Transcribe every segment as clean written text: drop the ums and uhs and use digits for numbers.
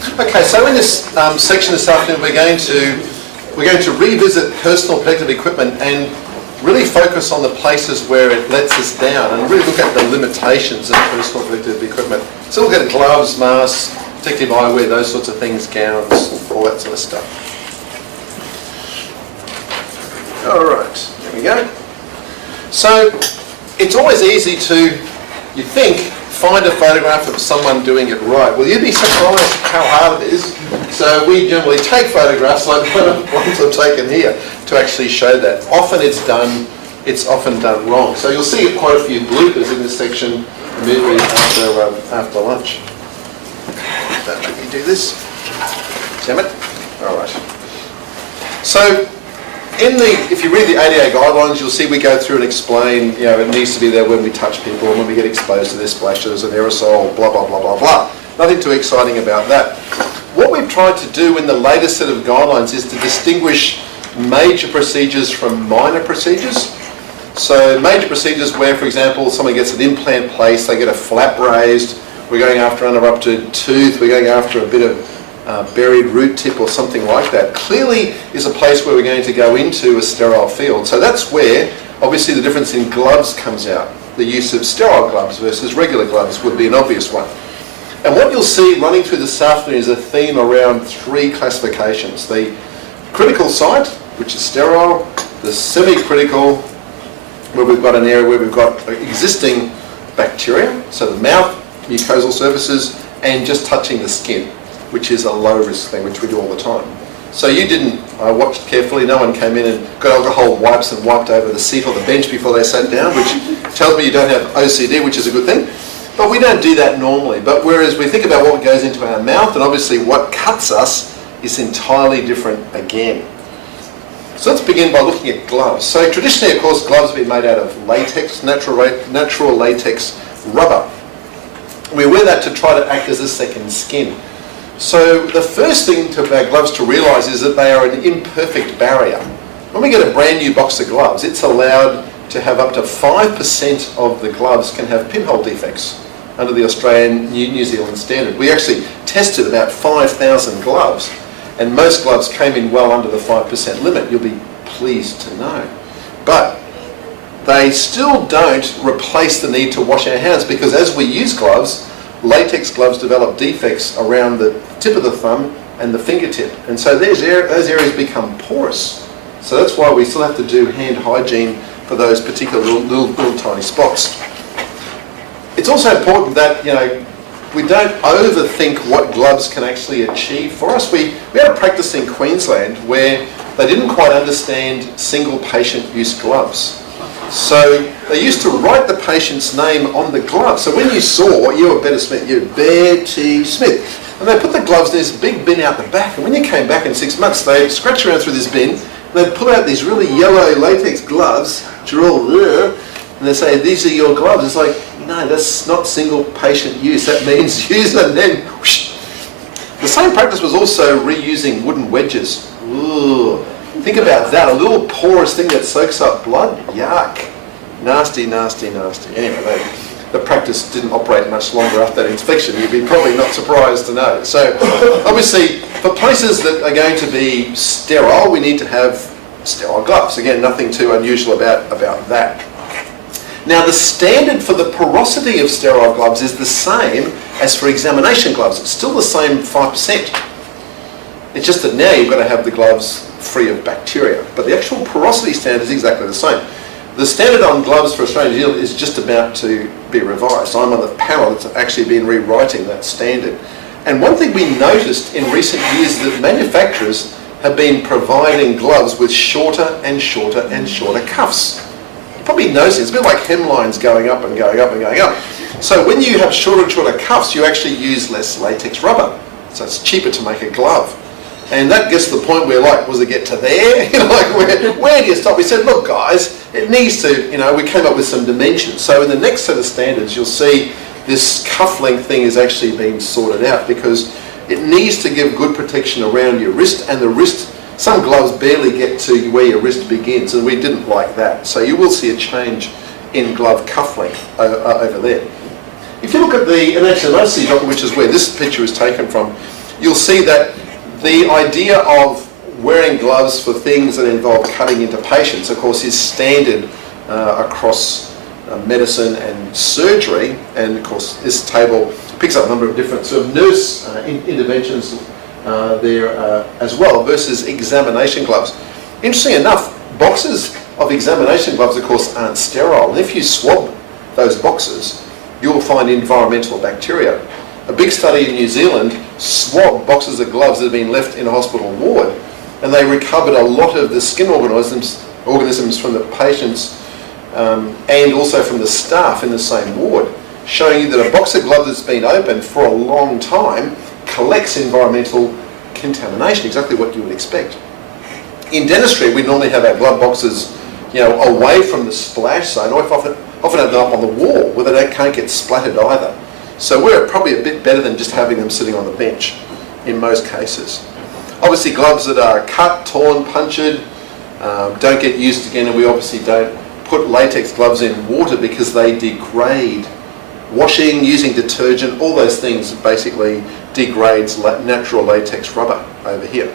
Okay, so in this section this afternoon we're going to revisit personal protective equipment and really focus on the places where it lets us down and really look at the limitations of personal protective equipment. So look at gloves, masks, protective eyewear, those sorts of things, gowns, all that sort of stuff. All right, there we go. So it's always easy to, you think, find a photograph of someone doing it right. Well, you'd be surprised how hard it is. So we generally take photographs like the ones I've taken here to actually show that. Often it's often done wrong. So you'll see quite a few bloopers in this section immediately after lunch. Don't let me do this. Damn it. All right. So if you read the ADA guidelines, you'll see we go through and explain, it needs to be there when we touch people and when we get exposed to their splashes and aerosol, blah, blah, blah, blah, blah. Nothing too exciting about that. What we've tried to do in the latest set of guidelines is to distinguish major procedures from minor procedures. So major procedures where, for example, someone gets an implant placed, they get a flap raised, we're going after an unerupted tooth, we're going after a bit of buried root tip or something like that, clearly is a place where we're going to go into a sterile field. So that's where obviously the difference in gloves comes out. The use of sterile gloves versus regular gloves would be an obvious one. And what you'll see running through this afternoon is a theme around three classifications. The critical site, which is sterile, the semi-critical, where we've got an area where we've got existing bacteria, so the mouth, mucosal surfaces, and just touching the skin, which is a low-risk thing, which we do all the time. So you didn't, I watched carefully, no one came in and got alcohol wipes and wiped over the seat or the bench before they sat down, which tells me you don't have OCD, which is a good thing. But we don't do that normally. But whereas we think about what goes into our mouth, and obviously what cuts us is entirely different again. So let's begin by looking at gloves. So traditionally, of course, gloves have been made out of latex, natural latex rubber. We wear that to try to act as a second skin. So the first thing about gloves to realise is that they are an imperfect barrier. When we get a brand new box of gloves, it's allowed to have up to 5% of the gloves can have pinhole defects under the Australian New Zealand standard. We actually tested about 5,000 gloves, and most gloves came in well under the 5% limit, you'll be pleased to know. But they still don't replace the need to wash our hands, because as we use gloves, latex gloves develop defects around the tip of the thumb and the fingertip, and so those areas become porous. So that's why we still have to do hand hygiene for those particular little tiny spots. It's also important that we don't overthink what gloves can actually achieve for us. We had a practice in Queensland where they didn't quite understand single patient use gloves. So they used to write the patient's name on the glove. So when you saw, you were Betty Smith, and they put the gloves in this big bin out the back, and when you came back in 6 months, they'd scratch around through this bin, they'd pull out these really yellow latex gloves, which are all there, and they say, these are your gloves. It's like, no, that's not single patient use. That means use and then whoosh. The same practice was also reusing wooden wedges. Ooh. Think about that, a little porous thing that soaks up blood. Yuck. Nasty, nasty, nasty. Anyway, the practice didn't operate much longer after that inspection. You'd be probably not surprised to know. So obviously, for places that are going to be sterile, we need to have sterile gloves. Again, nothing too unusual about that. Now, the standard for the porosity of sterile gloves is the same as for examination gloves. It's still the same 5%. It's just that now you've got to have the gloves free of bacteria. But the actual porosity standard is exactly the same. The standard on gloves for Australia and New Zealand is just about to be revised. I'm on the panel that's actually been rewriting that standard. And one thing we noticed in recent years is that manufacturers have been providing gloves with shorter and shorter and shorter cuffs. You probably noticed it's a bit like hemlines going up and going up and going up. So when you have shorter and shorter cuffs, you actually use less latex rubber. So it's cheaper to make a glove. And that gets to the point where, was it get to there? Where do you stop? We said, look, guys, it needs to, we came up with some dimensions. So in the next set of standards, you'll see this cuff length thing is actually being sorted out, because it needs to give good protection around your wrist, and the wrist, some gloves barely get to where your wrist begins, and we didn't like that. So you will see a change in glove cuff length over there. If you look at the NHMRC document, which is where this picture is taken from, you'll see that the idea of wearing gloves for things that involve cutting into patients, of course, is standard across medicine and surgery. And of course, this table picks up a number of different sort of nurse interventions there as well, versus examination gloves. Interesting enough, boxes of examination gloves, of course, aren't sterile. And if you swab those boxes, you'll find environmental bacteria. A big study in New Zealand swabbed boxes of gloves that had been left in a hospital ward, and they recovered a lot of the skin organisms from the patients and also from the staff in the same ward, showing you that a box of gloves that's been open for a long time collects environmental contamination, exactly what you would expect. In dentistry, we normally have our glove boxes, away from the splash zone, or often have them up on the wall where they can't get splattered either. So we're probably a bit better than just having them sitting on the bench in most cases. Obviously, gloves that are cut, torn, punctured, don't get used again, and we obviously don't put latex gloves in water because they degrade. Washing, using detergent, all those things basically degrades natural latex rubber over here.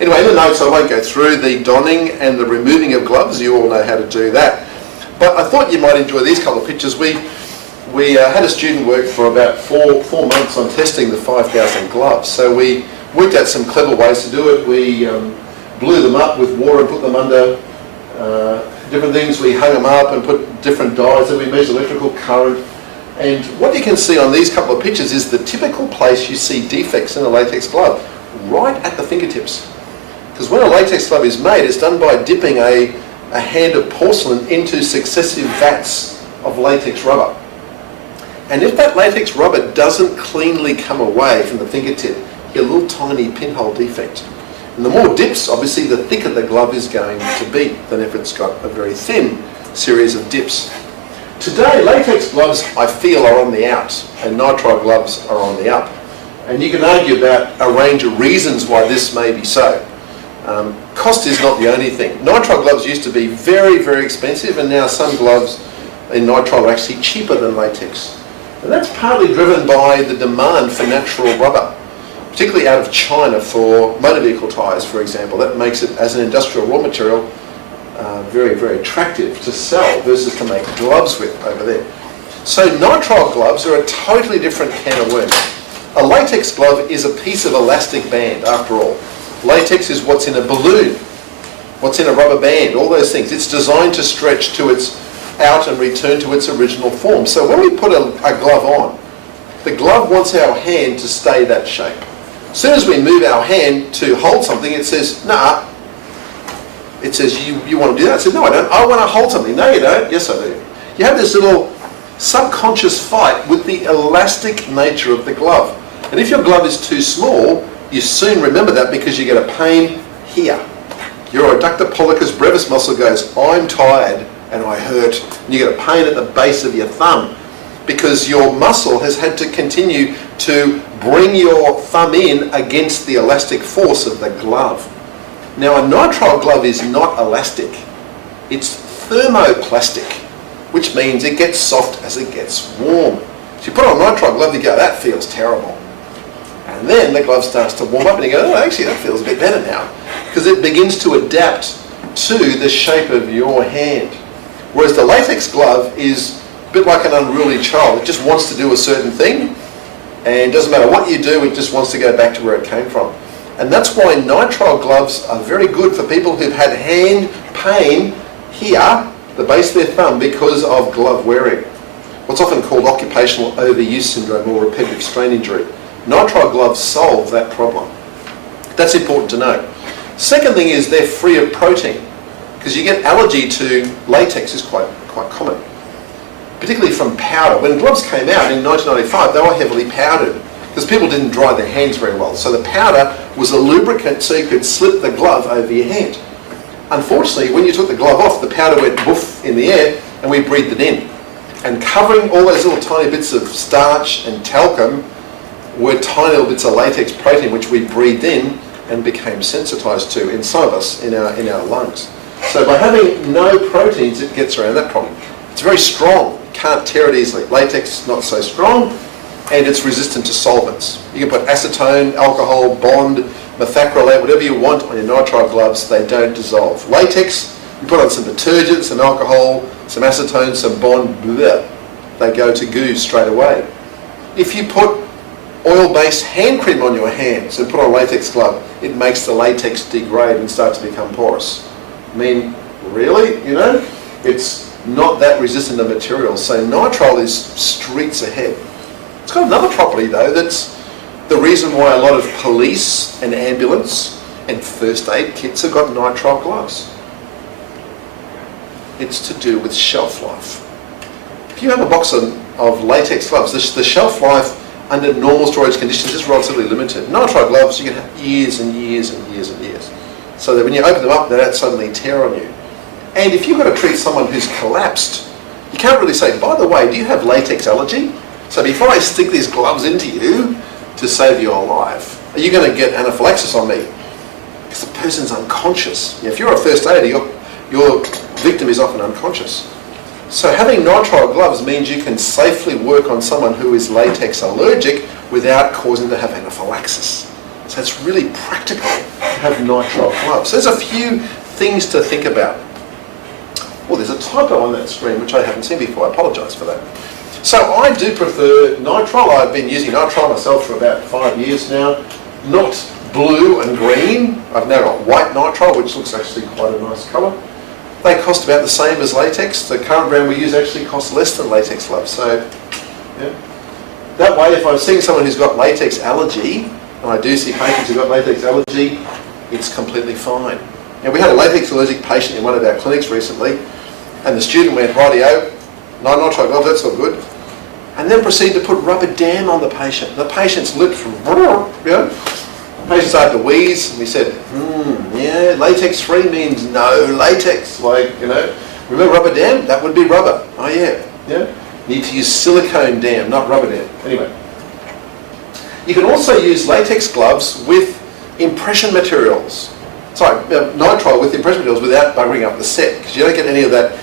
Anyway, in the notes I won't go through the donning and the removing of gloves. You all know how to do that. But I thought you might enjoy these couple of pictures. We had a student work for about four months on testing the 5,000 gloves. So we worked out some clever ways to do it. We blew them up with water and put them under different things. We hung them up and put different dyes, and we measured electrical current. And what you can see on these couple of pictures is the typical place you see defects in a latex glove, right at the fingertips. Because when a latex glove is made, it's done by dipping a hand of porcelain into successive vats of latex rubber. And if that latex rubber doesn't cleanly come away from the fingertip, you get a little tiny pinhole defect. And the more dips, obviously, the thicker the glove is going to be than if it's got a very thin series of dips. Today, latex gloves, I feel, are on the out, and nitrile gloves are on the up. And you can argue about a range of reasons why this may be so. Cost is not the only thing. Nitrile gloves used to be very, very expensive, and now some gloves in nitrile are actually cheaper than latex. And that's partly driven by the demand for natural rubber, particularly out of China for motor vehicle tyres, for example. That makes it, as an industrial raw material, very, very attractive to sell versus to make gloves with over there. So nitrile gloves are a totally different can of worms. A latex glove is a piece of elastic band, after all. Latex is what's in a balloon, what's in a rubber band, all those things. It's designed to stretch to its out and return to its original form. So when we put a glove on, the glove wants our hand to stay that shape. As soon as we move our hand to hold something, it says, nah. It says, you want to do that? I said, no, I don't. I want to hold something. No, you don't. Yes, I do. You have this little subconscious fight with the elastic nature of the glove. And if your glove is too small, you soon remember that because you get a pain here. Your adductor pollicis brevis muscle goes, I'm tired and I hurt. And you get a pain at the base of your thumb because your muscle has had to continue to bring your thumb in against the elastic force of the glove. Now, a nitrile glove is not elastic. It's thermoplastic, which means it gets soft as it gets warm. So you put on a nitrile glove, you go, that feels terrible. And then the glove starts to warm up and you go, oh, actually that feels a bit better now. Because it begins to adapt to the shape of your hand. Whereas the latex glove is a bit like an unruly child. It just wants to do a certain thing, and it doesn't matter what you do, it just wants to go back to where it came from. And that's why nitrile gloves are very good for people who've had hand pain here, the base of their thumb, because of glove wearing. What's often called occupational overuse syndrome or repetitive strain injury. Nitrile gloves solve that problem. That's important to know. Second thing is they're free of protein, because you get allergy to latex is quite common, particularly from powder. When gloves came out in 1995, they were heavily powdered because people didn't dry their hands very well. So the powder was a lubricant so you could slip the glove over your hand. Unfortunately, when you took the glove off, the powder went woof in the air and we breathed it in. And covering all those little tiny bits of starch and talcum were tiny little bits of latex protein which we breathed in and became sensitized to in some of us in our lungs. So by having no proteins, it gets around that problem. It's very strong. You can't tear it easily. Latex is not so strong. and it's resistant to solvents. You can put acetone, alcohol, Bond, methacrylate, whatever you want on your nitrile gloves, they don't dissolve. Latex, you put on some detergent, some alcohol, some acetone, some Bond, bleh, they go to goo straight away. If you put oil-based hand cream on your hands and put on a latex glove, it makes the latex degrade and start to become porous. I mean, really? You know, it's not that resistant to materials. So nitrile is streets ahead. It's got another property though that's the reason why a lot of police and ambulance and first aid kits have got nitrile gloves. It's to do with shelf life. If you have a box of latex gloves, the shelf life under normal storage conditions is relatively limited. Nitrile gloves, you can have years and years and years and years. So that when you open them up, they don't suddenly tear on you. And if you've got to treat someone who's collapsed, you can't really say, by the way, do you have latex allergy? So before I stick these gloves into you to save your life, are you going to get anaphylaxis on me? Because the person's unconscious. If you're a first aider, your victim is often unconscious. So having nitrile gloves means you can safely work on someone who is latex allergic without causing them to have anaphylaxis. So it's really practical to have nitrile gloves. So there's a few things to think about. Oh, there's a typo on that screen which I haven't seen before. I apologise for that. So I do prefer nitrile. I've been using nitrile myself for about 5 years now. Not blue and green. I've now got white nitrile, which looks actually quite a nice colour. They cost about the same as latex. The current brand we use actually costs less than latex gloves. So, yeah. That way, if I'm seeing someone who's got latex allergy, and I do see patients who've got latex allergy, it's completely fine. Now, we had a latex allergic patient in one of our clinics recently, and the student went, rightio, no nitrile gloves, that's all good, and then proceeded to put rubber dam on the patient. The patient's lips, you know, the patient started to wheeze, and we said, yeah, latex-free means no latex, like, you know, remember rubber dam? That would be rubber. Oh yeah, yeah. Need to use silicone dam, not rubber dam. Anyway. You can also use latex gloves with impression materials. Sorry, nitrile with impression materials without buggering up the set, because you don't get any of that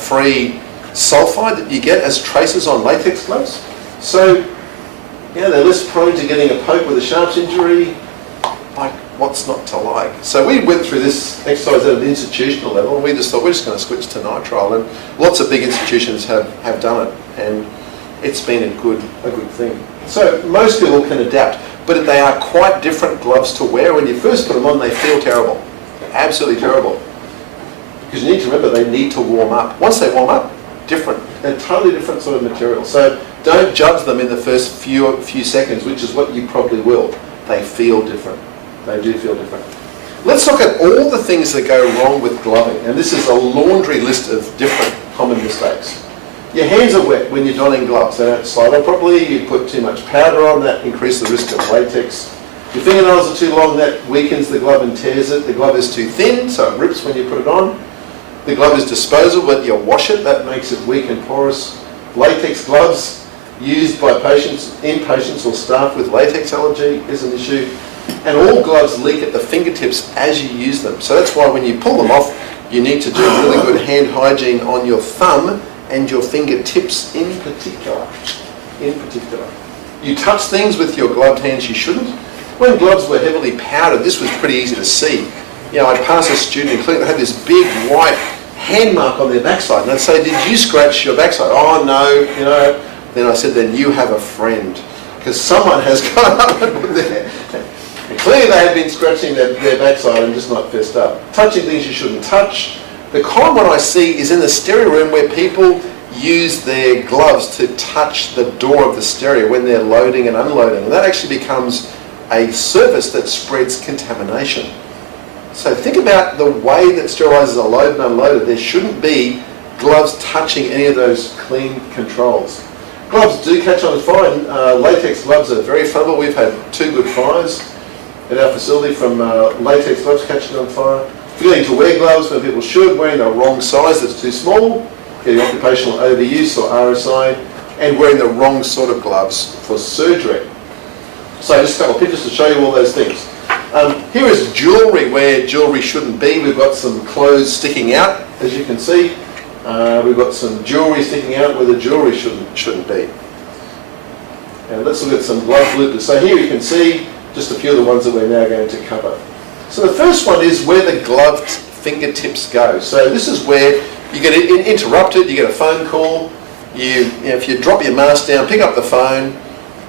free sulfide that you get as traces on latex gloves. So, yeah, they're less prone to getting a poke with a sharps injury. Like, what's not to like? So we went through this exercise at an institutional level, and we just thought we're just going to switch to nitrile, and lots of big institutions have done it, and it's been a good thing. So most people can adapt, but they are quite different gloves to wear. When you first put them on, they feel terrible, absolutely terrible, because you need to remember they need to warm up. Once they warm up, different, they're totally different sort of material. So don't judge them in the first few seconds, which is what you probably will. They feel different. They do feel different. Let's look at all the things that go wrong with gloving. And this is a laundry list of different common mistakes. Your hands are wet when you're donning gloves. They don't slide on properly. You put too much powder on, that increases the risk of latex. Your fingernails are too long, that weakens the glove and tears it. The glove is too thin, so it rips when you put it on. The glove is disposable, but you wash it. That makes it weak and porous. Latex gloves used by inpatients or staff with latex allergy is an issue. And all gloves leak at the fingertips as you use them. So that's why when you pull them off, you need to do really good hand hygiene on your thumb and your fingertips in particular. You touch things with your gloved hands you shouldn't. When gloves were heavily powdered, this was pretty easy to see. You know, I'd pass a student in clinic, they had this big white hand mark on their backside, and I'd say, did you scratch your backside? Oh no, you know. Then I said, then you have a friend, because someone has gone up and put their... And clearly they had been scratching their backside and just not fessed up. Touching things you shouldn't touch. The common one I see is in the stereo room where people use their gloves to touch the door of the stereo when they're loading and unloading. And that actually becomes a surface that spreads contamination. So think about the way that sterilizers are loaded and unloaded. There shouldn't be gloves touching any of those clean controls. Gloves do catch on fire. Latex gloves are very flammable. We've had 2 good fires at our facility from latex gloves catching on fire. Forgetting to wear gloves when people should, wearing the wrong size that's too small, getting occupational overuse or RSI, and wearing the wrong sort of gloves for surgery. So just a couple of pictures to show you all those things. Here is jewellery where jewellery shouldn't be. We've got some clothes sticking out, as you can see. We've got some jewellery sticking out where the jewellery shouldn't be. And let's look at some glove bloopers. So here you can see just a few of the ones that we're now going to cover. So the first one is where the gloved fingertips go. So this is where you get interrupted, you get a phone call, if you drop your mask down, pick up the phone,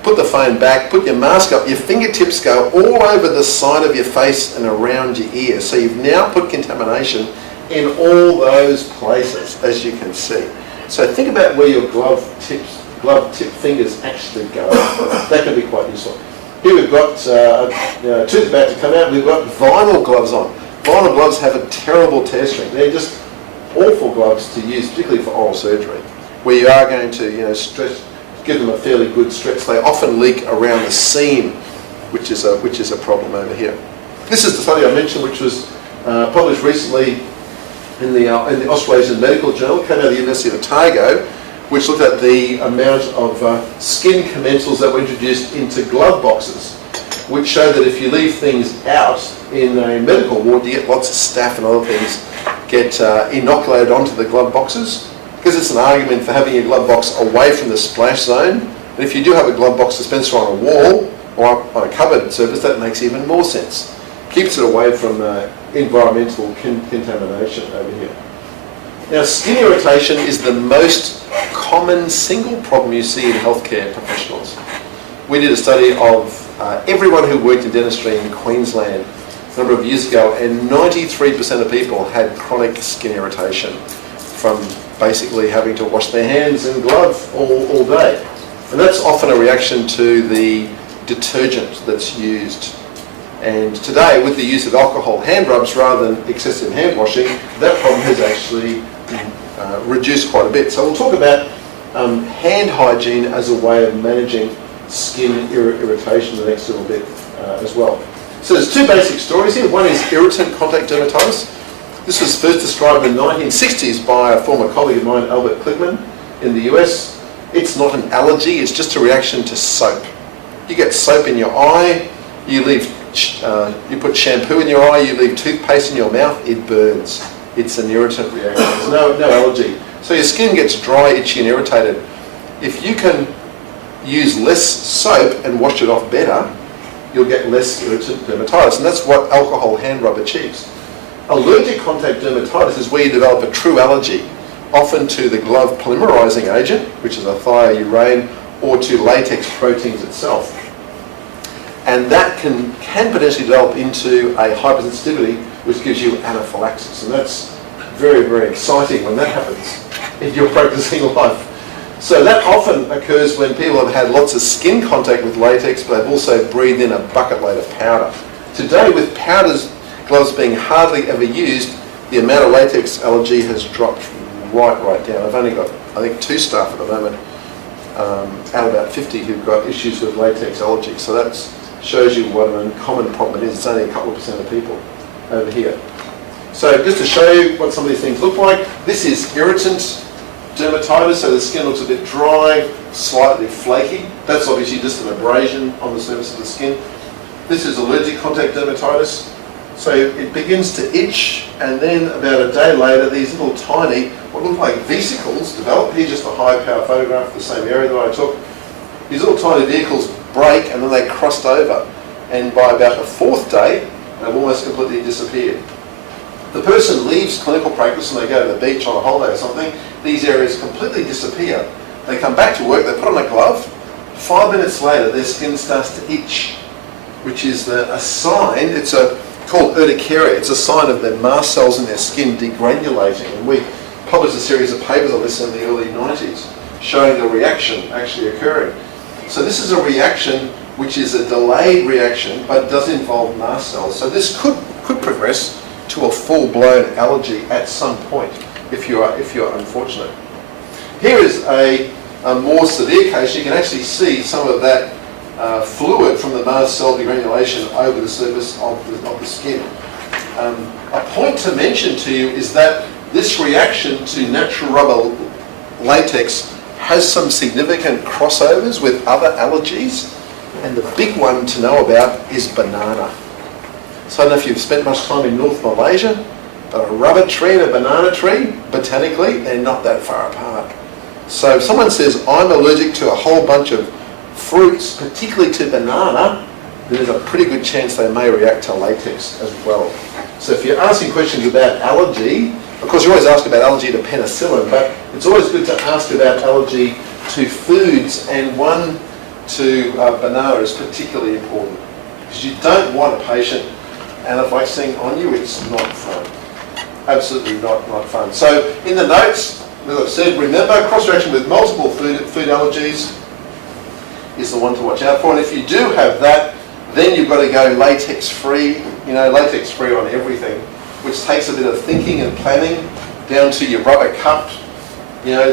put the phone back, put your mask up, your fingertips go all over the side of your face and around your ear. So you've now put contamination in all those places, as you can see. So think about where your glove tip fingers actually go. That can be quite useful. Here we've got tooth about to come out. We've got vinyl gloves on. Vinyl gloves have a terrible tear strength. They're just awful gloves to use, particularly for oral surgery, where you are going to stretch, give them a fairly good stretch. They often leak around the seam, which is a problem over here. This is the study I mentioned, which was published recently in the Australasian Medical Journal, came out of the University of Otago, which looked at the amount of skin commensals that were introduced into glove boxes, which showed that if you leave things out in a medical ward, you get lots of staph and other things get inoculated onto the glove boxes, because it's an argument for having your glove box away from the splash zone. And if you do have a glove box dispenser on a wall or on a covered surface, that makes even more sense. Keeps it away from environmental contamination over here. Now, skin irritation is the most common single problem you see in healthcare professionals. We did a study of everyone who worked in dentistry in Queensland a number of years ago, and 93% of people had chronic skin irritation from basically having to wash their hands and glove all day. And that's often a reaction to the detergent that's used. And today, with the use of alcohol hand rubs rather than excessive hand washing, that problem has actually reduced quite a bit. So we'll talk about hand hygiene as a way of managing skin irritation the next little bit as well. So there's two basic stories here. One is irritant contact dermatitis. This was first described in the 1960s by a former colleague of mine, Albert Kligman, in the US. It's not an allergy, it's just a reaction to soap. You get soap in your eye, you put shampoo in your eye, you leave toothpaste in your mouth, it burns. It's an irritant reaction. There's no allergy. So your skin gets dry, itchy and irritated. If you can use less soap and wash it off better, you'll get less irritant dermatitis. And that's what alcohol hand rub achieves. Allergic contact dermatitis is where you develop a true allergy, often to the glove polymerizing agent, which is a thioureane, or to latex proteins itself. And that can potentially develop into a hypersensitivity, which gives you anaphylaxis. And that's very, very exciting when that happens in your practicing life. So that often occurs when people have had lots of skin contact with latex, but they've also breathed in a bucket load of powder. Today, with gloves being hardly ever used, the amount of latex allergy has dropped right down. I've only got, I think, 2 staff at the moment out of about 50 who've got issues with latex allergy. So that shows you what an uncommon problem it is. It's only a couple of % of people over here. So just to show you what some of these things look like, this is irritant dermatitis, so the skin looks a bit dry, slightly flaky. That's obviously just an abrasion on the surface of the skin. This is allergic contact dermatitis. So it begins to itch, and then about a day later, these little tiny, what look like vesicles develop. Here's just a high power photograph of the same area that I took. These little tiny vesicles break, and then they crossed over. And by about the 4th day, they've almost completely disappeared. The person leaves clinical practice and they go to the beach on a holiday or something, these areas completely disappear. They come back to work, they put on a glove, 5 minutes later their skin starts to itch, which is a sign, it's called urticaria, it's a sign of the mast cells in their skin degranulating. And we published a series of papers on this in the early 90s, showing the reaction actually occurring. So this is a reaction which is a delayed reaction, but does involve mast cells. So this could progress to a full-blown allergy at some point if you're unfortunate. Here is a more severe case. You can actually see some of that fluid from the mast cell degranulation over the surface of the skin. A point to mention to you is that this reaction to natural rubber latex has some significant crossovers with other allergies, and the big one to know about is banana. So I don't know if you've spent much time in North Malaysia, but a rubber tree and a banana tree, botanically, they're not that far apart. So if someone says, I'm allergic to a whole bunch of fruits, particularly to banana, there's a pretty good chance they may react to latex as well. So if you're asking questions about allergy, of course you always ask about allergy to penicillin, but it's always good to ask about allergy to foods, and one to banana is particularly important, because you don't want a patient anaphylaxing on you. It's not fun. Absolutely not fun. So in the notes, as I've said, remember cross-reaction with multiple food allergies is the one to watch out for. And if you do have that, then you've got to go latex-free, latex-free on everything, which takes a bit of thinking and planning, down to your rubber cup,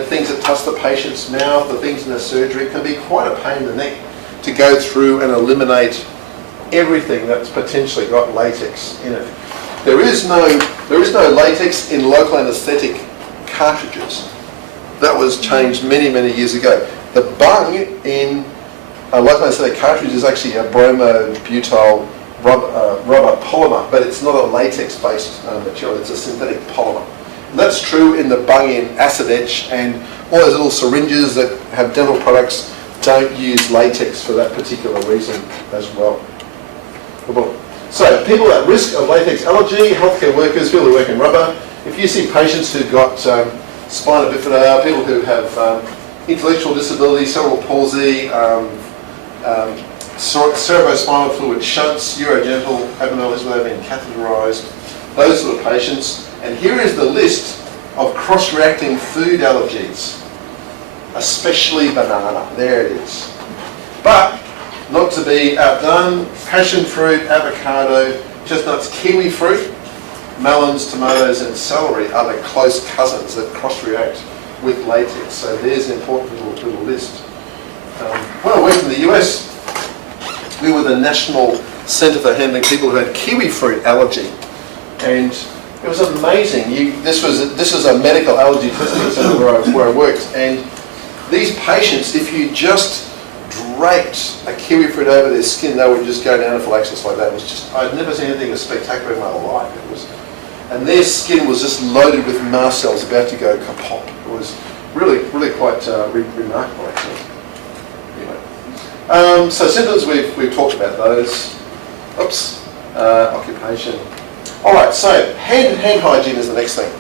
things that touch the patient's mouth, the things in the surgery. It can be quite a pain in the neck to go through and eliminate everything that's potentially got latex in it. There is no latex in local anaesthetic cartridges. That was changed many, many years ago. The bung in a local anaesthetic cartridge is actually a bromobutyl rubber polymer, but it's not a latex-based material, it's a synthetic polymer. And that's true in the bung in acid etch, and all those little syringes that have dental products don't use latex for that particular reason as well. So people at risk of latex allergy, healthcare workers, people who work in rubber. If you see patients who've got spina bifida, people who have intellectual disability, cerebral palsy, cerebrospinal fluid shunts, urogenital abnormalities where they've been catheterised, those sort of patients. And here is the list of cross-reacting food allergies, especially banana. There it is. But not to be outdone, passion fruit, avocado, chestnuts, kiwi fruit, melons, tomatoes and celery are the close cousins that cross-react with latex. So there's an important little list. When I worked in the US, we were the National Centre for Handling People who had kiwi fruit allergy. And it was amazing. This was a medical allergy testing centre where I worked. And these patients, if you just draped a kiwi fruit over their skin, they would just go to anaphylaxis like that. It was just, I'd never seen anything as spectacular in my life. And their skin was just loaded with mast cells about to go kapop. It was really quite remarkable, actually. Anyway. So symptoms, we've talked about those. Oops. Occupation. All right, so hand hygiene is the next thing.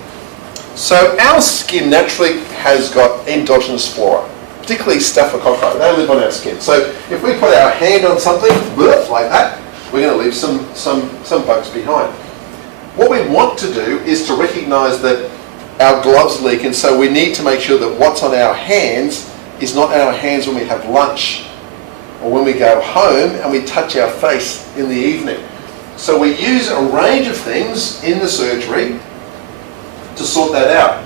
So our skin naturally has got endogenous flora, particularly staphylococci. They live on our skin. So if we put our hand on something, like that, we're going to leave some bugs behind. What we want to do is to recognise that our gloves leak, and so we need to make sure that what's on our hands is not on our hands when we have lunch or when we go home and we touch our face in the evening. So we use a range of things in the surgery to sort that out.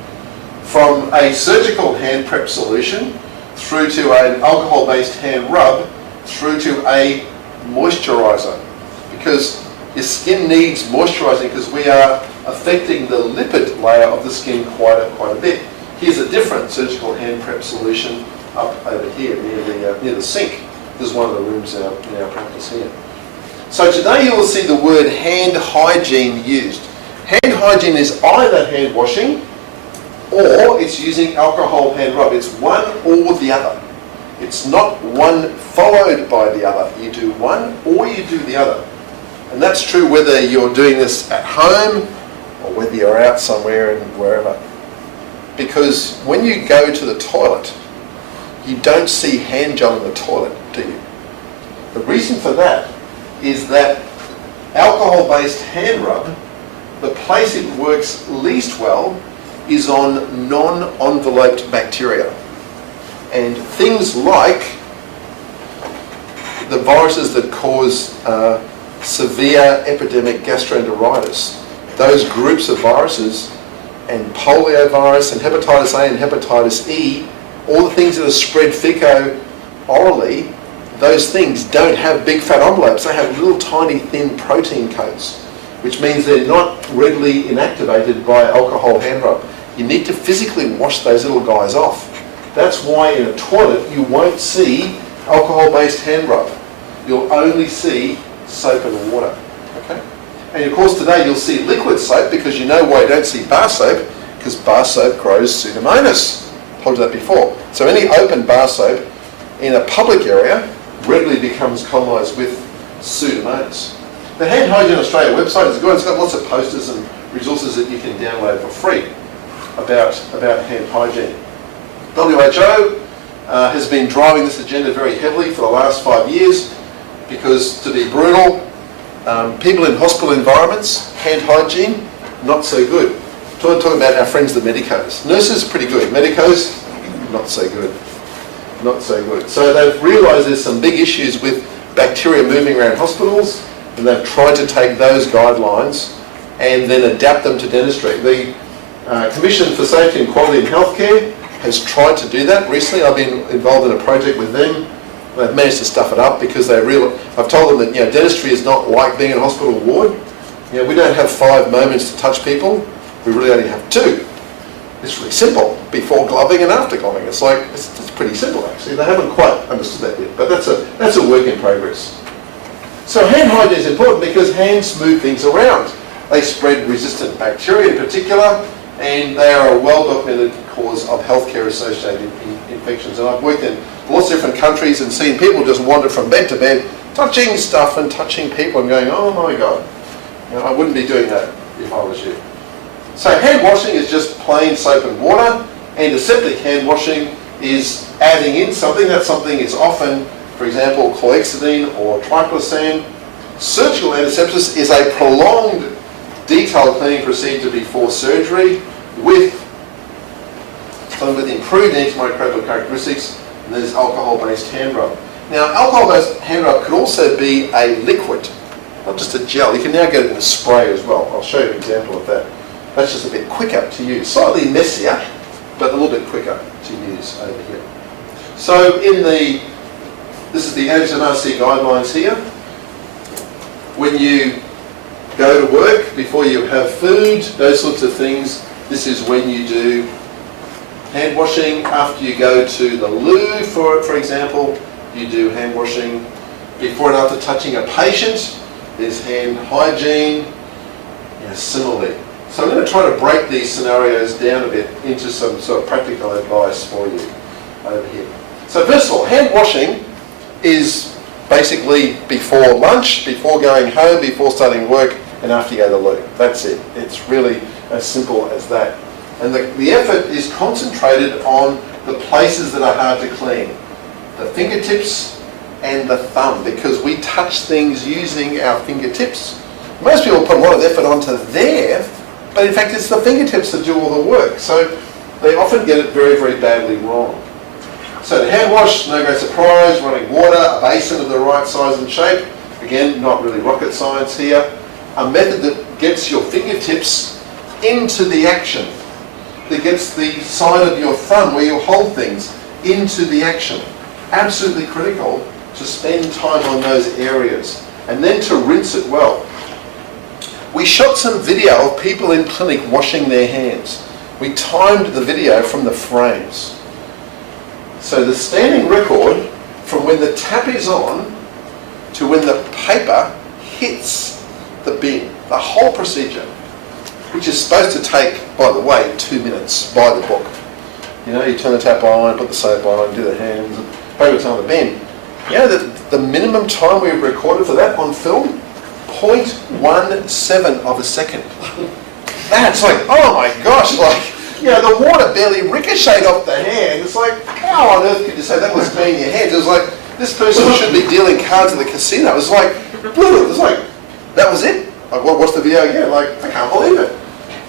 From a surgical hand prep solution through to an alcohol-based hand rub through to a moisturiser. Because your skin needs moisturising because we are affecting the lipid layer of the skin quite a bit. Here's a different surgical hand prep solution up over here near the sink. This is one of the rooms in our practice here. So today you will see the word hand hygiene used. Hand hygiene is either hand washing or it's using alcohol hand rub. It's one or the other. It's not one followed by the other. You do one or you do the other. And that's true whether you're doing this at home or whether you're out somewhere and wherever. Because when you go to the toilet, you don't see hand gel in the toilet, do you? The reason for that is that alcohol-based hand rub, the place it works least well is on non-enveloped bacteria. And things like the viruses that cause severe epidemic gastroenteritis, those groups of viruses, and poliovirus and hepatitis A and hepatitis E, all the things that are spread feco-orally, those things don't have big fat envelopes. They have little tiny thin protein coats, which means they're not readily inactivated by alcohol hand rub. You need to physically wash those little guys off. That's why in a toilet you won't see alcohol-based hand rub. You'll only see soap and water. Okay? And of course today you'll see liquid soap, because you know why you don't see bar soap, because bar soap grows Pseudomonas. Told you that before. So any open bar soap in a public area regularly becomes colonised with Pseudomonas. The Hand Hygiene Australia website is good. It's got lots of posters and resources that you can download for free about hand hygiene. WHO has been driving this agenda very heavily for the last 5 years because, to be brutal, people in hospital environments, hand hygiene, not so good. Talking about our friends the medicos. Nurses, pretty good. Medicos, not so good. Not so good. So they've realised there's some big issues with bacteria moving around hospitals, and they've tried to take those guidelines and then adapt them to dentistry. The Commission for Safety and Quality in Healthcare has tried to do that recently. I've been involved in a project with them. They've managed to stuff it up because I've told them that dentistry is not like being in a hospital ward. We don't have 5 moments to touch people. We really only have 2. It's really simple, before gloving and after gloving. It's pretty simple actually. They haven't quite understood that yet, but that's a work in progress. So hand hygiene is important because hands move things around. They spread resistant bacteria in particular, and they are a well-documented cause of healthcare-associated infections. And I've worked in lots of different countries and seen people just wander from bed to bed, touching stuff and touching people and going, oh my God, I wouldn't be doing that if I was you. So hand washing is just plain soap and water. Antiseptic hand washing is adding in something. That something is often, for example, chlorhexidine or triclosan. Surgical antisepsis is a prolonged, detailed cleaning procedure before surgery with improved antimicrobial characteristics, and there's alcohol-based hand rub. Now, alcohol-based hand rub could also be a liquid, not just a gel. You can now get it in a spray as well. I'll show you an example of that. That's just a bit quicker to use. Slightly messier, but a little bit quicker to use over here. So this is the NHMRC guidelines here. When you go to work, before you have food, those sorts of things, this is when you do hand washing. After you go to the loo, for example, you do hand washing. Before and after touching a patient, there's hand hygiene, similarly. So I'm going to try to break these scenarios down a bit into some sort of practical advice for you over here. So first of all, hand washing is basically before lunch, before going home, before starting work, and after you go to the loo. That's it. It's really as simple as that. And the effort is concentrated on the places that are hard to clean. The fingertips and the thumb, because we touch things using our fingertips. Most people put a lot of effort onto there, but in fact it's the fingertips that do all the work. So they often get it very, very badly wrong. So the hand wash, no great surprise, running water, a basin of the right size and shape. Again, not really rocket science here. A method that gets your fingertips into the action, that gets the side of your thumb where you hold things into the action. Absolutely critical to spend time on those areas and then to rinse it well. We shot some video of people in clinic washing their hands. We timed the video from the frames. So the standing record from when the tap is on to when the paper hits the bin, the whole procedure, which is supposed to take, by the way, 2 minutes by the book. You turn the tap on, put the soap on, do the hands, and paper's on the bin. The minimum time we've recorded for that on film, 0.17 of a second. That's like, oh my gosh, the water barely ricocheted off the hand. It's like, how on earth could you say that was cleaning your hands? It was like, this person should be dealing cards at the casino. It was like, that was it? What's the video again? I can't believe it.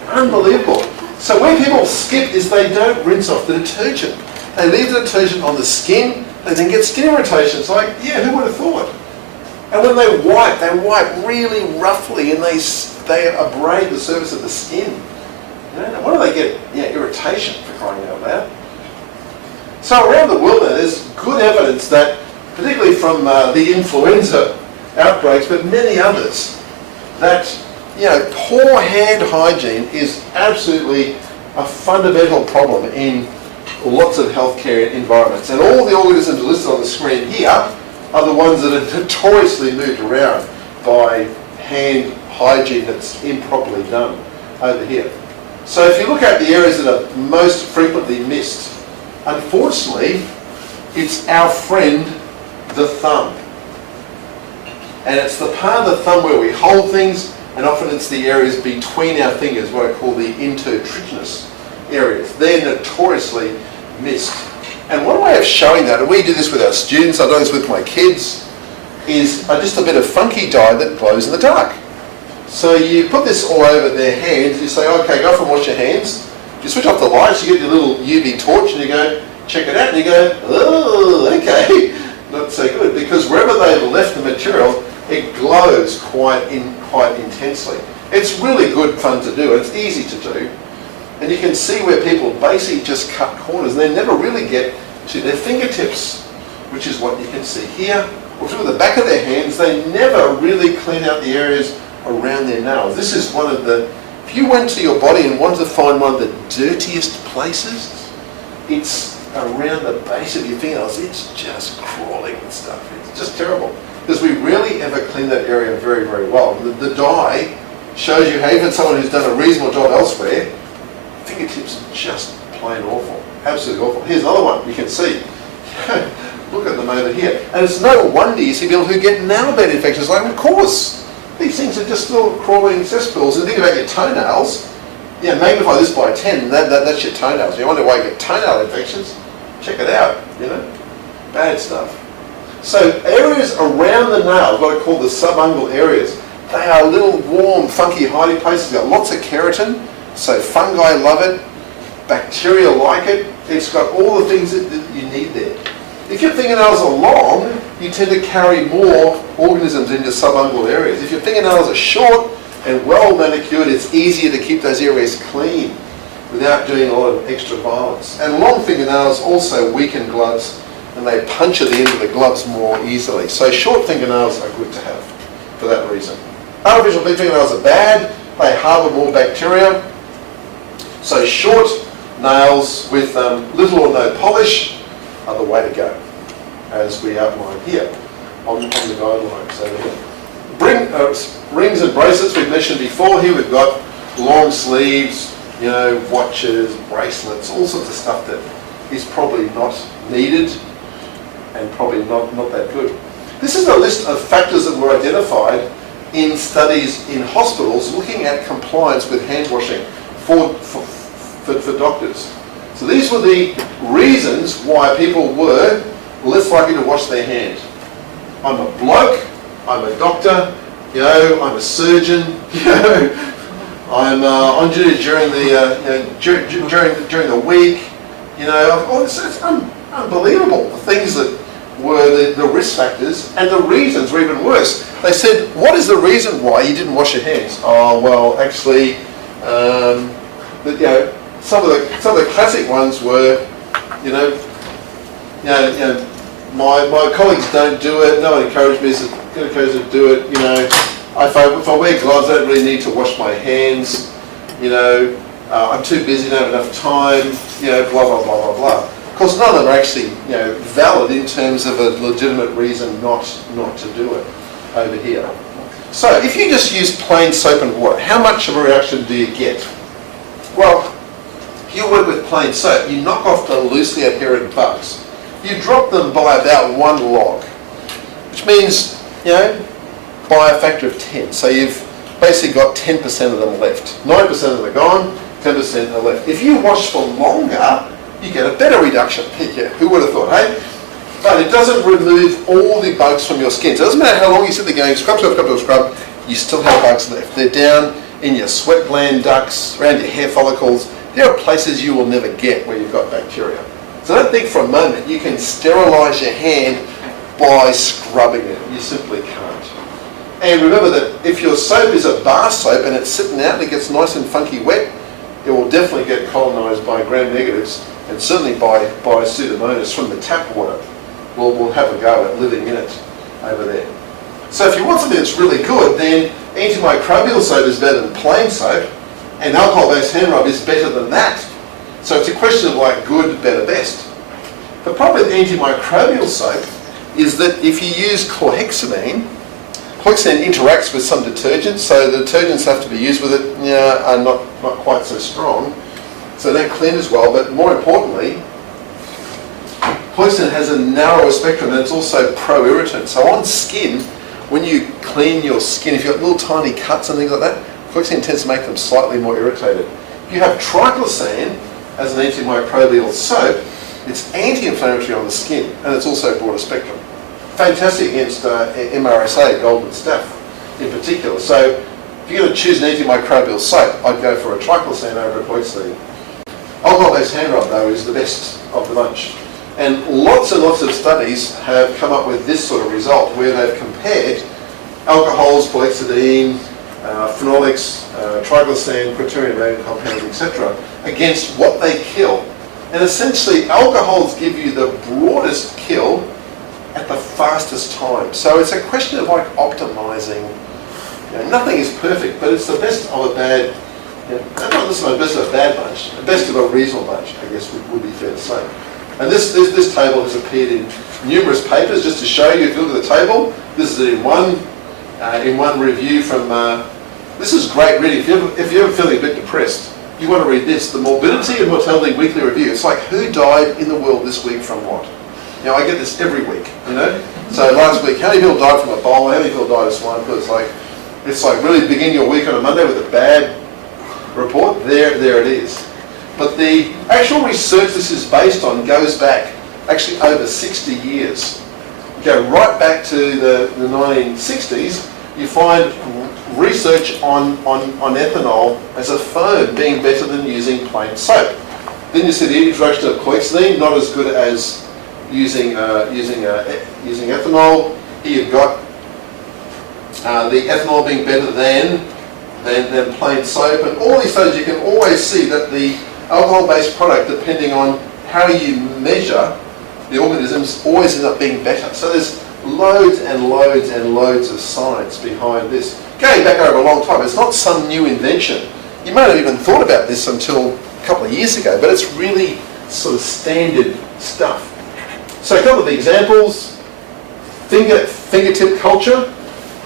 Unbelievable. So where people skip is they don't rinse off the detergent. They leave the detergent on the skin, they then get skin irritation. It's like, who would have thought? And when they wipe really roughly and they abrade the surface of the skin. What do they get? Irritation, for crying out loud. So around the world there's good evidence that, particularly from the influenza outbreaks, but many others, that poor hand hygiene is absolutely a fundamental problem in lots of healthcare environments. And all the organisms listed on the screen here are the ones that are notoriously moved around by hand hygiene that's improperly done over here. So if you look at the areas that are most frequently missed, unfortunately, It's our friend, the thumb. And it's the part of the thumb where we hold things, and often it's the areas between our fingers, what I call the intertriginous areas. They're notoriously missed. And one way of showing that, and we do this with our students, I've done this with my kids, is just a bit of funky dye that glows in the dark. So you put this all over their hands, you say, okay, go off and wash your hands. You switch off the lights, you get your little UV torch and you go, check it out, and you go, oh, okay, not so good, because wherever they've left the material, it glows quite intensely. It's really good fun to do, and it's easy to do. And you can see where people basically just cut corners, and they never really get to their fingertips, which is what you can see here. Or through the back of their hands, they never really clean out the areas around their nails. This is one of the, if you went to your body and wanted to find one of the dirtiest places, it's around the base of your fingernails. It's just crawling and stuff. It's just terrible. Because we rarely ever clean that area very, very well. The dye shows you, hey, even someone who's done a reasonable job elsewhere, fingertips are just plain awful. Absolutely awful. Here's another one you can see. Look at them over here. And it's no wonder you see people who get nail bed infections. Like, of course, these things are just little crawling cesspools. And think about your toenails. Yeah, magnify this by 10, that's your toenails. You wonder why you get toenail infections? Check it out, you know. Bad stuff. So areas around the nail, what I call the subungual areas, they are little warm, funky hiding places. They've got lots of keratin, so fungi love it, bacteria like it. It's got all the things that you need there. If your fingernails are long, you tend to carry more organisms into subungual areas. If your fingernails are short and well manicured, it's easier to keep those areas clean without doing a lot of extra violence. And long fingernails also weaken gloves, and they puncture the end of the gloves more easily. So short fingernails are good to have for that reason. Artificial fingernails are bad. They harbour more bacteria. So short nails with little or no polish are the way to go, as we outline here on the guidelines over here. Rings and bracelets we've mentioned before. Here we've got long sleeves, you know, watches, bracelets, all sorts of stuff that is probably not needed and probably not that good. This is a list of factors that were identified in studies in hospitals looking at compliance with hand washing for doctors. So these were the reasons why people were less likely to wash their hands. I'm a bloke, I'm a doctor, you know, I'm a surgeon, you know, I'm on duty during the during the week, you know. It's unbelievable the things that were the risk factors, and the reasons were even worse. They said, what is the reason why you didn't wash your hands? Oh well, actually, you know, some of the classic ones were, you know, my colleagues don't do it. No one encouraged me to do it. You know, if I wear gloves, I don't really need to wash my hands. You know, I'm too busy, don't have enough time. You know, blah blah blah blah blah. Of course, none of them are actually, you know, valid in terms of a legitimate reason not to do it over here. So if you just use plain soap and water, how much of a reaction do you get? Well, if you work with plain soap, you knock off the loosely adherent bugs. You drop them by about 1 log, which means, you know, by a factor of 10. So you've basically got 10% of them left. 9% of them are gone, 10% are left. If you wash for longer, you get a better reduction. Yeah, who would have thought, hey? But it doesn't remove all the bugs from your skin. So it doesn't matter how long you sit there going scrub, scrub, scrub, scrub, you still have bugs left. They're down in your sweat gland ducts, around your hair follicles. There are places you will never get where you've got bacteria. So don't think for a moment you can sterilise your hand by scrubbing it. You simply can't. And remember that if your soap is a bar soap and it's sitting out and it gets nice and funky wet, it will definitely get colonised by gram-negatives, and certainly by Pseudomonas from the tap water. We'll have a go at living in it over there. So if you want something that's really good, then antimicrobial soap is better than plain soap, and alcohol-based hand rub is better than that. So it's a question of like good, better, best. The problem with antimicrobial soap is that if you use chlorhexidine interacts with some detergents, so the detergents have to be used with it, are not quite so strong, so they don't clean as well. But more importantly, Poison has a narrower spectrum and it's also pro-irritant. So on skin, when you clean your skin, if you've got little tiny cuts and things like that, quercetin tends to make them slightly more irritated. If you have triclosan as an antimicrobial soap, it's anti-inflammatory on the skin and it's also broader spectrum. Fantastic against MRSA, golden staph in particular. So if you're going to choose an antimicrobial soap, I'd go for a triclosan over a poison. Alcohol-based hand rub, though, is the best of the bunch. And lots of studies have come up with this sort of result where they've compared alcohols, poexidine, phenolics, triclosan, quaternary compounds, etc., against what they kill. And essentially, alcohols give you the broadest kill at the fastest time. So it's a question of like optimizing. Nothing is perfect, but it's the best of a bad. Not this is the best of a bad bunch. The best of a reasonable bunch, I guess, would be fair to say. And this table has appeared in numerous papers. Just to show you, if you look at the table, this is in one review from. This is great reading. If you're ever feeling a bit depressed, you want to read this: the Morbidity and Mortality Weekly Review. It's like who died in the world this week from what. I get this every week. So last week, how many people died from Ebola? How many people died of swine flu? It's like really begin your week on a Monday with a bad report. There it is. But the actual research this is based on goes back actually over 60 years. You go right back to the 1960s, you find research on ethanol as a foam being better than using plain soap. Then you see the introduction of quercetin, not as good as using ethanol. Here you've got the ethanol being better than plain soap. And all these studies, you can always see that the alcohol-based product, depending on how you measure the organisms, always end up being better. So there's loads and loads and loads of science behind this. Going back over a long time, it's not some new invention. You might have even thought about this until a couple of years ago, but it's really sort of standard stuff. So a couple of examples: fingertip culture,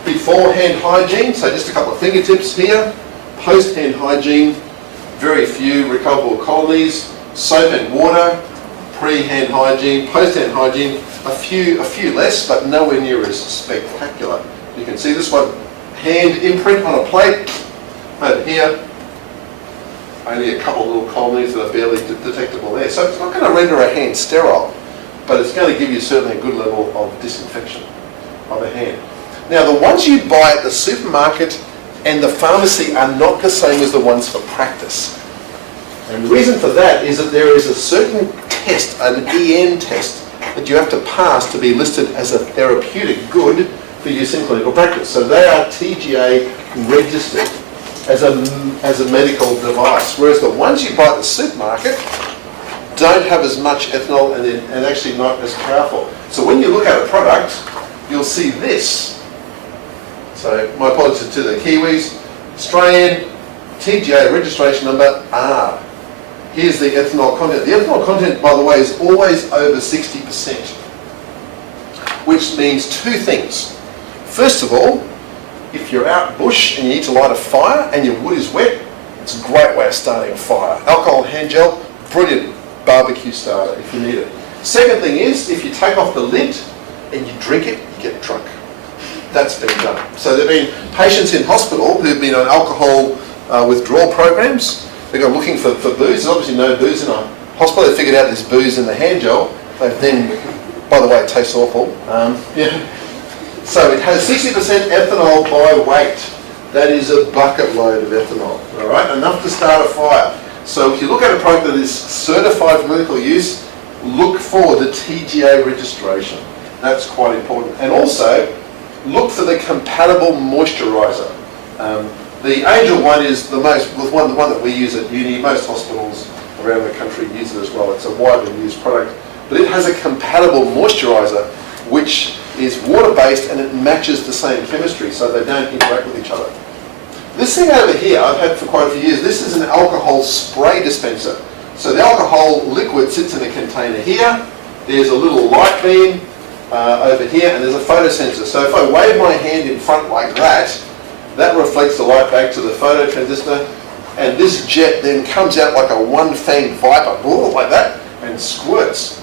before hand hygiene, so just a couple of fingertips here. Post hand hygiene, very few recoverable colonies. Soap and water, pre-hand hygiene. Post hand hygiene, a few less, but nowhere near as spectacular. You can see this one, hand imprint on a plate. Over here, only a couple of little colonies that are barely detectable there. So it's not going to render a hand sterile, but it's going to give you certainly a good level of disinfection of a hand. Now, the ones you buy at the supermarket and the pharmacy are not the same as the ones for practice. And the reason for that is that there is a certain test, an EN test, that you have to pass to be listed as a therapeutic good for use in clinical practice. So they are TGA registered as a medical device, whereas the ones you buy at the supermarket don't have as much ethanol and actually not as powerful. So when you look at a product, you'll see this. So my apologies to the Kiwis. Australian TGA registration number R. Here's the ethanol content. The ethanol content, by the way, is always over 60%, which means two things. First of all, if you're out bush and you need to light a fire and your wood is wet, it's a great way of starting a fire. Alcohol hand gel, brilliant barbecue starter if you need it. Second thing is, if you take off the lid and you drink it, you get drunk. That's been done. So there have been patients in hospital who've been on alcohol withdrawal programs. They go looking for booze. There's obviously no booze in a hospital. They figured out there's booze in the hand gel. They've then, by the way, it tastes awful. So it has 60% ethanol by weight. That is a bucket load of ethanol. All right, enough to start a fire. So if you look at a product that is certified for medical use, look for the TGA registration. That's quite important. And also, look for the compatible moisturiser. The Angel one is the one that we use at uni. Most hospitals around the country use it as well. It's a widely used product. But it has a compatible moisturiser which is water-based and it matches the same chemistry, so they don't interact with each other. This thing over here I've had for quite a few years. This is an alcohol spray dispenser. So the alcohol liquid sits in a container here. There's a little light beam over here, and there's a photosensor. So if I wave my hand in front like that, that reflects the light back to the phototransistor, and this jet then comes out like a one-fanged viper, like that, and squirts.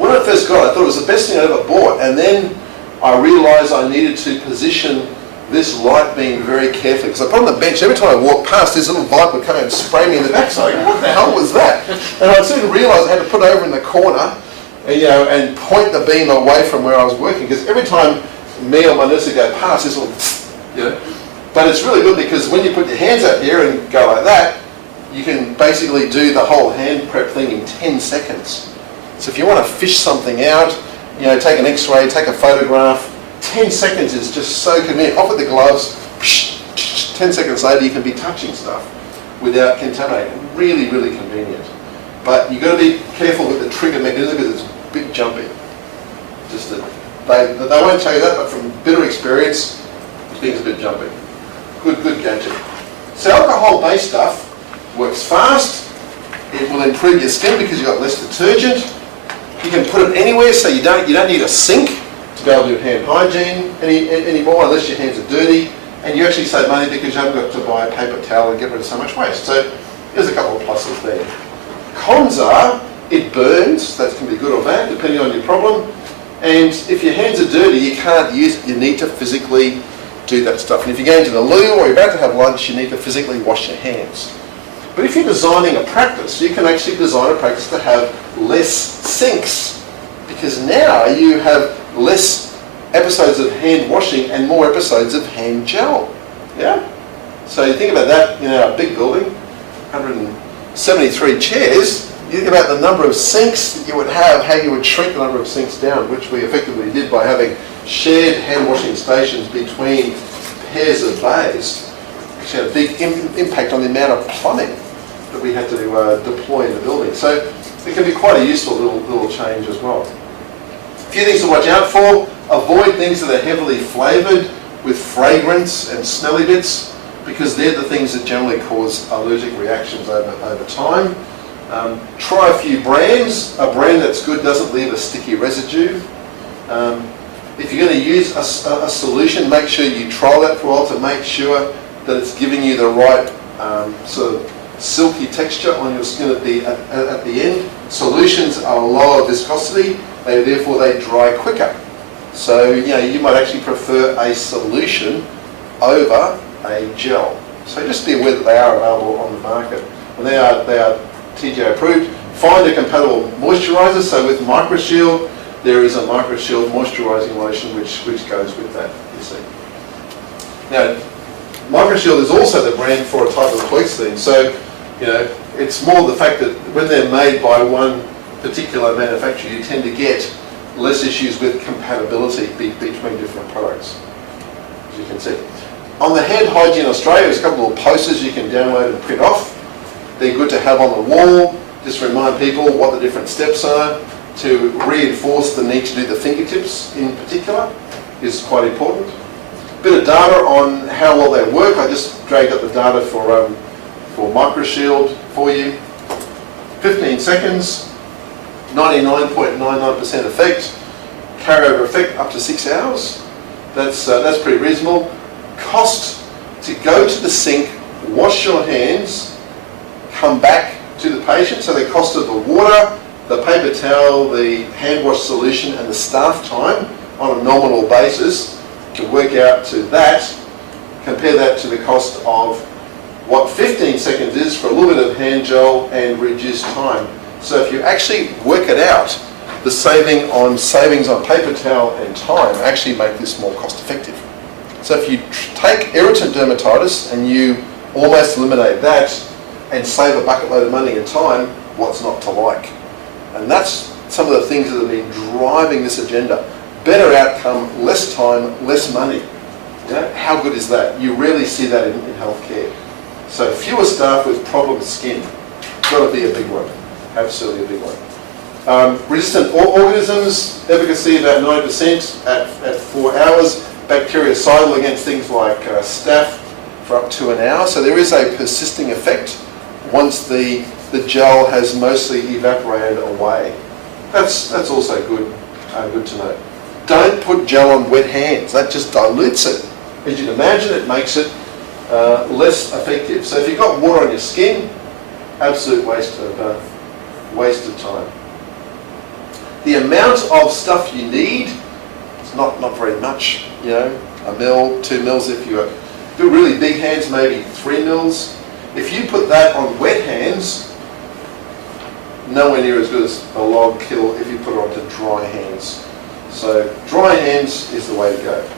When I first got it, I thought it was the best thing I ever bought, and then I realised I needed to position this light beam very carefully. Because I put it on the bench, every time I walked past, this little light would come and spray me in the back. So I go, what the hell was that? And I soon realised I had to put it over in the corner and, and point the beam away from where I was working. Because every time me or my nurse would go past, this will, But it's really good because when you put your hands up here and go like that, you can basically do the whole hand prep thing in 10 seconds. So if you want to fish something out, take an x-ray, take a photograph, 10 seconds is just so convenient. Off with the gloves, 10 seconds later you can be touching stuff without contaminating. Really, really convenient. But you've got to be careful with the trigger mechanism because it's a bit jumpy. Just that they won't tell you that, but from bitter experience, the thing's a bit jumpy. Good gadget. So alcohol-based stuff works fast. It will improve your skin because you've got less detergent. You can put it anywhere, so you don't need a sink to be able to do hand hygiene anymore unless your hands are dirty, and you actually save money because you haven't got to buy a paper towel and get rid of so much waste. So there's a couple of pluses there. Cons are it burns. That can be good or bad depending on your problem. And if your hands are dirty, you can't use it. You need to physically do that stuff. And if you're going to the loo or you're about to have lunch, you need to physically wash your hands. But if you're designing a practice, you can actually design a practice to have less sinks, because now you have less episodes of hand washing and more episodes of hand gel. Yeah? So you think about that in our big building, 173 chairs, you think about the number of sinks that you would have, how you would shrink the number of sinks down, which we effectively did by having shared hand washing stations between pairs of bays. Which had a big impact on the amount of plumbing that we had to deploy in the building. So it can be quite a useful little change as well. A few things to watch out for. Avoid things that are heavily flavoured with fragrance and smelly bits, because they're the things that generally cause allergic reactions over time. Try a few brands. A brand that's good doesn't leave a sticky residue. If you're going to use a solution, make sure you trial that for a while to make sure that it's giving you the right sort of silky texture on your skin at the end. Solutions are lower viscosity, therefore they dry quicker. So you might actually prefer a solution over a gel. So just be aware that they are available on the market. And they are TGA approved. Find a compatible moisturiser. So with MicroShield, there is a MicroShield moisturising lotion which goes with that, you see. Now, MicroShield is also the brand for a type of polyethylene. So, it's more the fact that when they're made by one particular manufacturer, you tend to get less issues with compatibility between different products, as you can see. On the Hand Hygiene Australia, there's a couple of posters you can download and print off. They're good to have on the wall, just remind people what the different steps are. To reinforce the need to do the fingertips in particular is quite important. A bit of data on how well they work. I just dragged up the data for MicroShield for you. 15 seconds, 99.99% effect, carryover effect up to 6 hours. That's pretty reasonable. Cost to go to the sink, wash your hands, come back to the patient. So the cost of the water, the paper towel, the hand wash solution, and the staff time on a nominal basis, you can work out to that. Compare that to the cost of what 15 seconds is for a little bit of hand gel and reduced time. So if you actually work it out, the savings on paper towel and time actually make this more cost effective. So if you take irritant dermatitis and you almost eliminate that and save a bucket load of money and time, what's not to like? And that's some of the things that have been driving this agenda. Better outcome, less time, less money. How good is that? You rarely see that in healthcare. So fewer staff with problem skin. Got to be a big one. Absolutely a big one. Resistant organisms, efficacy about 90% at 4 hours. Bactericidal against things like staph for up to an hour. So there is a persisting effect once the gel has mostly evaporated away. That's also good to know. Don't put gel on wet hands. That just dilutes it. As you'd imagine, it makes it less effective. So if you've got water on your skin, absolute waste of time. The amount of stuff you need, it's not very much, you know, 1 mil, 2 mils if you do really big hands, maybe 3 mils. If you put that on wet hands, nowhere near as good as a log kill if you put it onto dry hands. So dry hands is the way to go,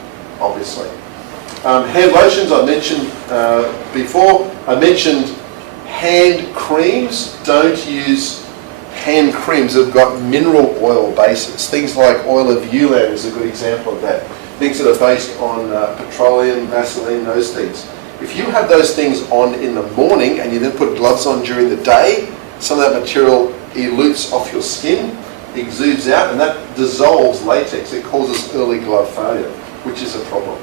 obviously. Hand lotions I mentioned before. I mentioned hand creams. Don't use hand creams that have got mineral oil bases. Things like oil of Ulan is a good example of that. Things that are based on petroleum, Vaseline, those things. If you have those things on in the morning and you then put gloves on during the day, some of that material elutes off your skin, exudes out, and that dissolves latex. It causes early glove failure, which is a problem.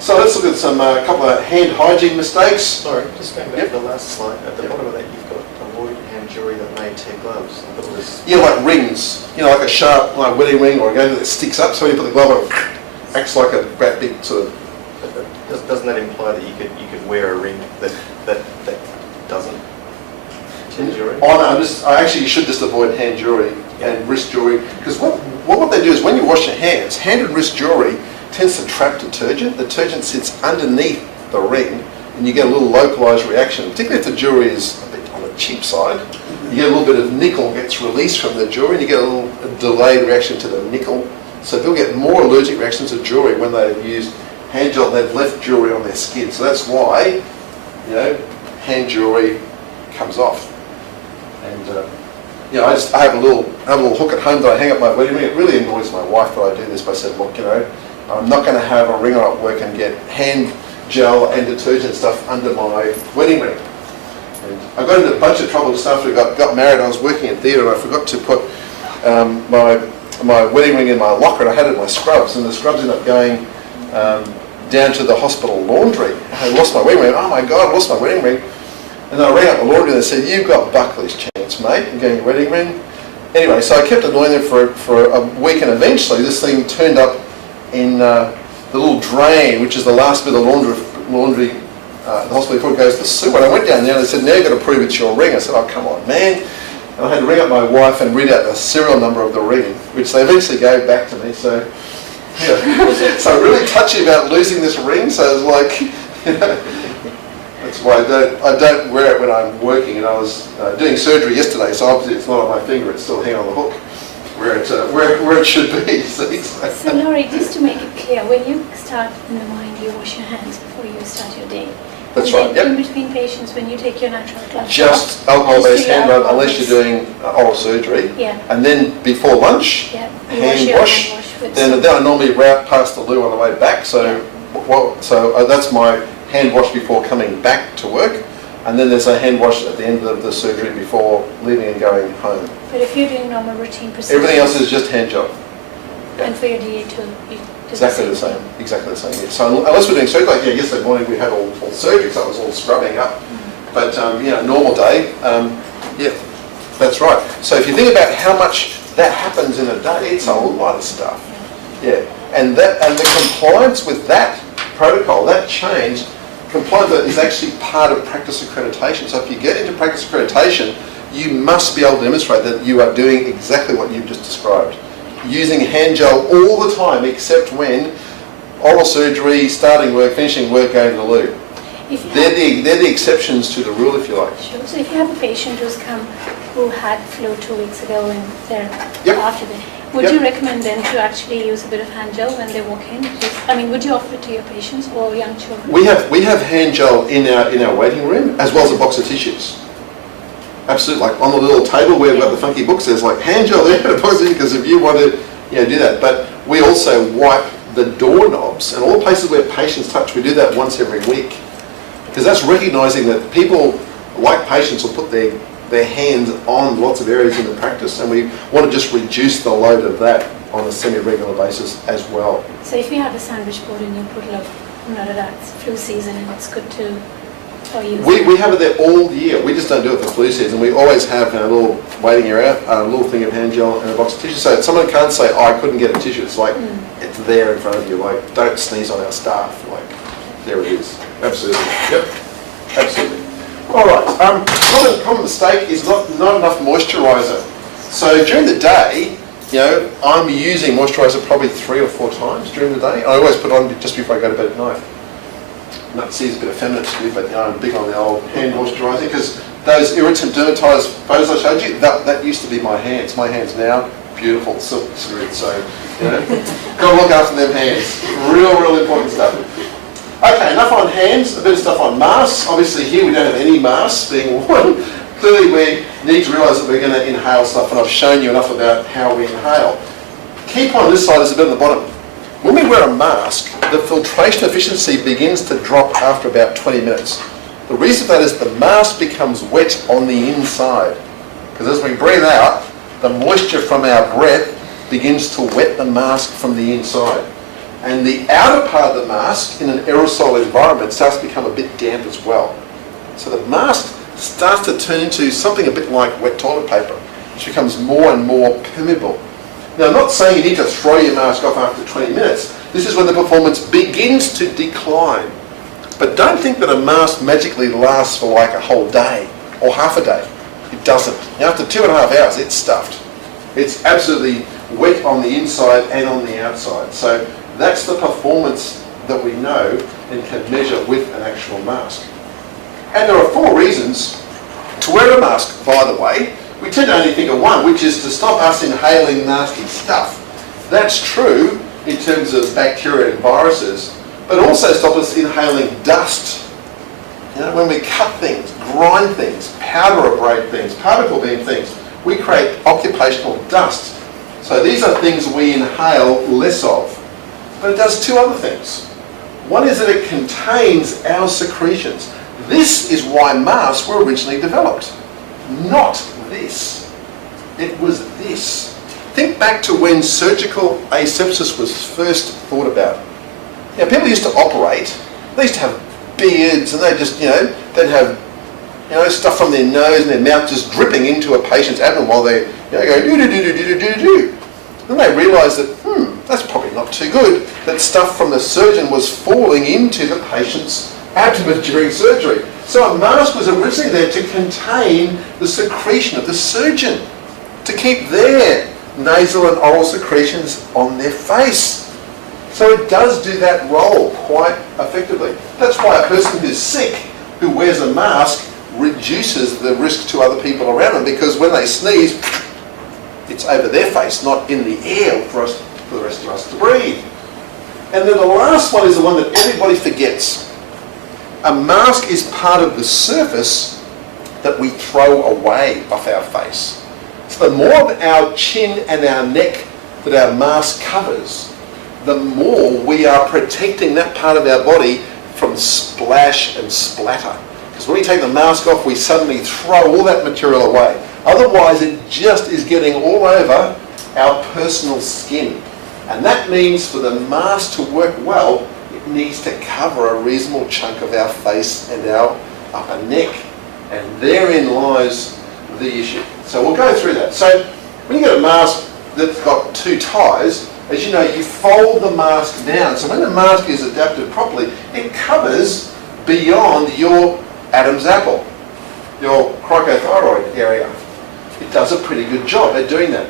So let's look at some couple of hand hygiene mistakes. Sorry, just going back to the last slide. At the bottom of that, you've got avoid hand jewelry that may tear gloves. I thought it was... Yeah, like rings. You know, like a sharp wedding ring or a game that sticks up. So when you put the glove on, acts like a great big sort of. Doesn't that imply that you could wear a ring that doesn't tear jewelry? Oh no, you should just avoid hand jewelry and wrist jewelry, because what they do is when you wash your hands, hand and wrist jewelry tends to trap detergent. The detergent sits underneath the ring, and you get a little localized reaction, particularly if the jewelry is a bit on the cheap side. You get a little bit of nickel gets released from the jewelry, and you get a little delayed reaction to the nickel. So people get more allergic reactions to jewelry when they've used hand gel and they've left jewelry on their skin. So that's why, you know, hand jewelry comes off. And you know, I have a little hook at home that I hang up my wedding ring. It really annoys my wife that I do this, but I said, look, you know, I'm not going to have a ring on at work and get hand gel and detergent stuff under my wedding ring. And I got into a bunch of trouble just after I got married. I was working in theatre and I forgot to put my wedding ring in my locker, and I had it in my scrubs, and the scrubs ended up going down to the hospital laundry. I lost my wedding ring. Oh my God, I lost my wedding ring. And then I rang up the laundry and they said, you've got Buckley's chance, mate, in getting your wedding ring. Anyway, so I kept annoying them for a week, and eventually this thing turned up in the little drain, which is the last bit of laundry the hospital before it goes to the sewer. And I went down there and they said, now you've got to prove it's your ring. I said, oh, come on, man. And I had to ring up my wife and read out the serial number of the ring, which they eventually gave back to me. So, yeah. So really touchy about losing this ring. So it was like, you know, that's why I don't wear it when I'm working. And I was doing surgery yesterday, so obviously it's not on my finger. It's still hanging on the hook where it should be. So Laurie, just to make it clear, when you start in the morning, you wash your hands before you start your day. That's and right. Then Yep. in between patients, when you take your natural gloves Just off, alcohol-based just do your hand rub, unless alcohol-based- you're doing oral surgery. Yeah. And then before lunch, Yeah. You hand your wash. hand wash with Then some- I normally route past the loo on the way back. So, that's my hand wash before coming back to work. And then there's a hand wash at the end of the surgery before leaving and going home. But if you're doing normal routine procedures, Everything else is just hand job. and for your DA too, you do Exactly the same. Exactly the same. Yeah. So unless we're doing surgery, like yesterday morning we had all surgery, so it was all scrubbing up. But normal day, yeah, that's right. So if you think about how much that happens in a day, it's a lot of stuff. Yeah, and the compliance with that protocol, that change, compliance is actually part of practice accreditation. So if you get into practice accreditation, you must be able to demonstrate that you are doing exactly what you've just described. Using hand gel all the time, except when oral surgery, starting work, finishing work, going to the loo. They're the exceptions to the rule, if you like. Sure. So if you have a patient who had flu 2 weeks ago and they're Yep. after that, would Yep. you recommend them to actually use a bit of hand gel when they walk in? Would you offer it to your patients or young children? We have hand gel in our waiting room, as well as a box of tissues. Absolutely, like on the little table where we've got the funky books, there's like hand gel there, because if you want to do that. But we also wipe the doorknobs, and all places where patients touch, we do that once every week. Because that's recognising that people, like patients, will put their hands on lots of areas in the practice, and we want to just reduce the load of that on a semi-regular basis as well. So if you have a sandwich board and you put it's flu season and it's good to use. We have it there all year. We just don't do it for flu season. We always have a little waiting area, a little thing of hand gel and a box of tissue. So someone can't say, oh, I couldn't get a tissue. It's like, it's there in front of you. Like, don't sneeze on our staff. Like, there it is. Absolutely. Yep. Absolutely. All right. Common mistake is not enough moisturiser. So during the day, you know, I'm using moisturiser probably 3 or 4 times during the day. I always put on just before I go to bed at night. Not seems a bit effeminate to me, but you know, I'm big on the old hand moisturising because those irritant dermatitis photos I showed you, that used to be my hands. My hands now, beautiful, silk smooth. So, you know, got to look after them hands. Real important stuff. Okay, enough on hands, a bit of stuff on masks. Obviously here we don't have any masks being worn. Clearly we need to realise that we're going to inhale stuff, and I've shown you enough about how we inhale. Key point on this slide is a bit on the bottom. When we wear a mask, the filtration efficiency begins to drop after about 20 minutes. The reason for that is the mask becomes wet on the inside. Because as we breathe out, the moisture from our breath begins to wet the mask from the inside. And the outer part of the mask in an aerosol environment starts to become a bit damp as well. So the mask starts to turn into something a bit like wet toilet paper, which becomes more and more permeable. Now, I'm not saying you need to throw your mask off after 20 minutes. This is when the performance begins to decline. But don't think that a mask magically lasts for like a whole day or half a day. It doesn't. After 2.5 hours, it's stuffed. It's absolutely wet on the inside and on the outside. So that's the performance that we know and can measure with an actual mask. And there are 4 reasons to wear a mask, by the way. We tend to only think of one, which is to stop us inhaling nasty stuff. That's true in terms of bacteria and viruses, but also stop us inhaling dust. You know, when we cut things, grind things, powder abrade things, particle beam things, we create occupational dust. So these are things we inhale less of. But it does 2 other things. One is that it contains our secretions. This is why masks were originally developed. Not this. It was this. Think back to when surgical asepsis was first thought about. Now, people used to operate, they used to have beards and they just, they'd have, stuff from their nose and their mouth just dripping into a patient's abdomen while they, go do. Then they realised that, that's probably not too good, that stuff from the surgeon was falling into the patient's abdomen during surgery. So a mask was originally there to contain the secretion of the surgeon, to keep their nasal and oral secretions on their face. So it does do that role quite effectively. That's why a person who's sick, who wears a mask, reduces the risk to other people around them, because when they sneeze, it's over their face, not in the air for the rest of us to breathe. And then the last one is the one that everybody forgets. A mask is part of the surface that we throw away off our face. So the more of our chin and our neck that our mask covers, the more we are protecting that part of our body from splash and splatter. Because when we take the mask off, we suddenly throw all that material away. Otherwise, it just is getting all over our personal skin. And that means for the mask to work well, it needs to cover a reasonable chunk of our face and our upper neck. And therein lies the issue. So we'll go through that. So when you get a mask that's got 2 ties, as you know, you fold the mask down. So when the mask is adapted properly, it covers beyond your Adam's apple, your cricothyroid area. It does a pretty good job at doing that.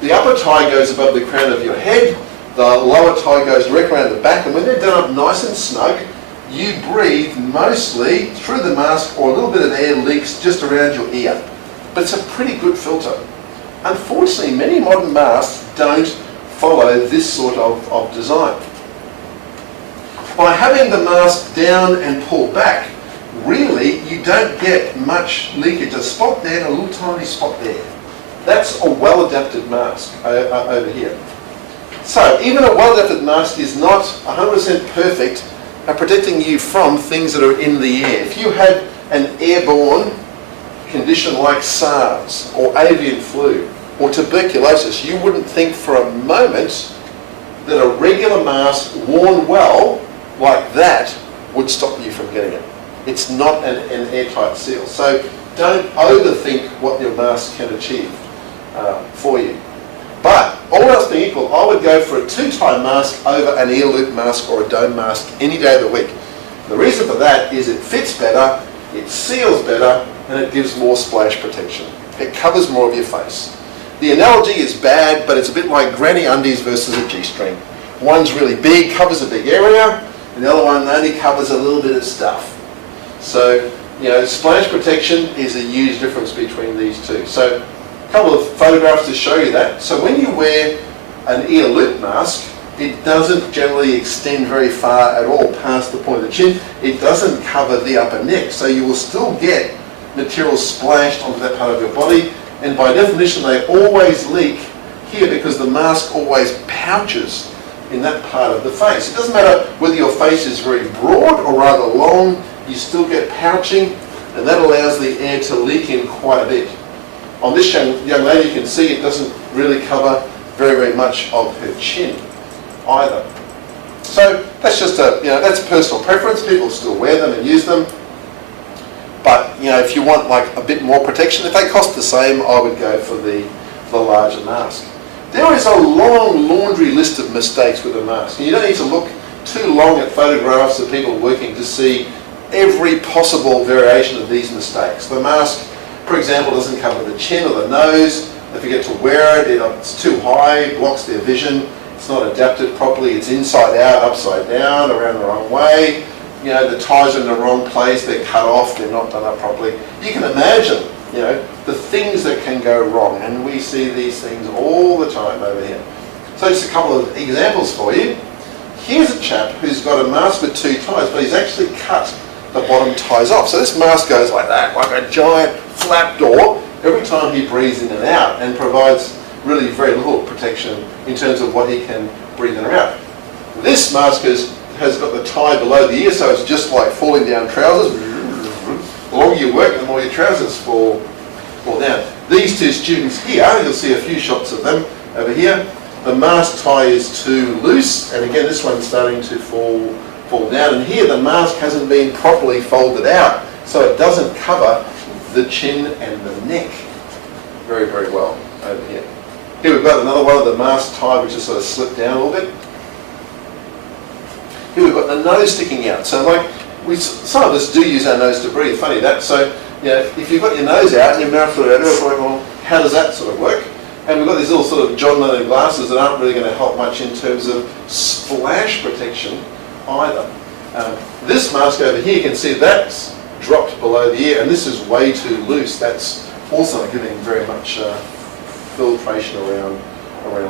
The upper tie goes above the crown of your head, the lower tie goes directly around the back, and when they're done up nice and snug, you breathe mostly through the mask, or a little bit of air leaks just around your ear. But it's a pretty good filter. Unfortunately, many modern masks don't follow this sort of design. By having the mask down and pulled back, really you don't get much leakage. A spot there and a little tiny spot there. That's a well-adapted mask over here. So even a well-adapted mask is not 100% perfect at protecting you from things that are in the air. If you had an airborne condition like SARS or avian flu or tuberculosis, you wouldn't think for a moment that a regular mask worn well like that would stop you from getting it. It's not an airtight seal. So don't overthink what your mask can achieve for you. But all else being equal, I would go for a 2-tie mask over an ear loop mask or a dome mask any day of the week. The reason for that is it fits better, it seals better, and it gives more splash protection. It covers more of your face. The analogy is bad, but it's a bit like granny undies versus a G-string. One's really big, covers a big area, and the other one only covers a little bit of stuff. So, splash protection is a huge difference between these two. So, a couple of photographs to show you that. So when you wear an ear loop mask, it doesn't generally extend very far at all past the point of the chin. It doesn't cover the upper neck, so you will still get material splashed onto that part of your body, and by definition they always leak here because the mask always pouches in that part of the face. It doesn't matter whether your face is very broad or rather long, you still get pouching, and that allows the air to leak in quite a bit. On this young lady, you can see it doesn't really cover very, very much of her chin either. So that's just that's personal preference. People still wear them and use them. But if you want like a bit more protection, if they cost the same, I would go for the larger mask. There is a long laundry list of mistakes with a mask. You don't need to look too long at photographs of people working to see every possible variation of these mistakes. The mask, for example, doesn't cover the chin or the nose. They forget to wear it. It's too high, blocks their vision. It's not adapted properly. It's inside out, upside down, around the wrong way. The ties are in the wrong place. They're cut off. They're not done up properly. You can imagine, the things that can go wrong. And we see these things all the time over here. So just a couple of examples for you. Here's a chap who's got a mask with two ties, but he's actually cut the bottom ties off. So this mask goes like that, like a giant flap door, every time he breathes in and out, and provides really very little protection in terms of what he can breathe in or out. This mask has got the tie below the ear, so it's just like falling down trousers. The longer you work, the more your trousers fall down. These two students here, you'll see a few shots of them over here. The mask tie is too loose, and again this one's starting to fall down. And here the mask hasn't been properly folded out, so it doesn't cover the chin and the neck very, very well over here. Here we've got another one of the mask tie which is sort of slipped down a little bit. Here we've got the nose sticking out. So some of us do use our nose to breathe. Funny that. So if you've got your nose out and your mouth sort of out, well, how does that sort of work? And we've got these little sort of John Lennon glasses that aren't really going to help much in terms of splash protection either. This mask over here, you can see that's dropped below the ear, and this is way too loose. That's also not giving very much filtration around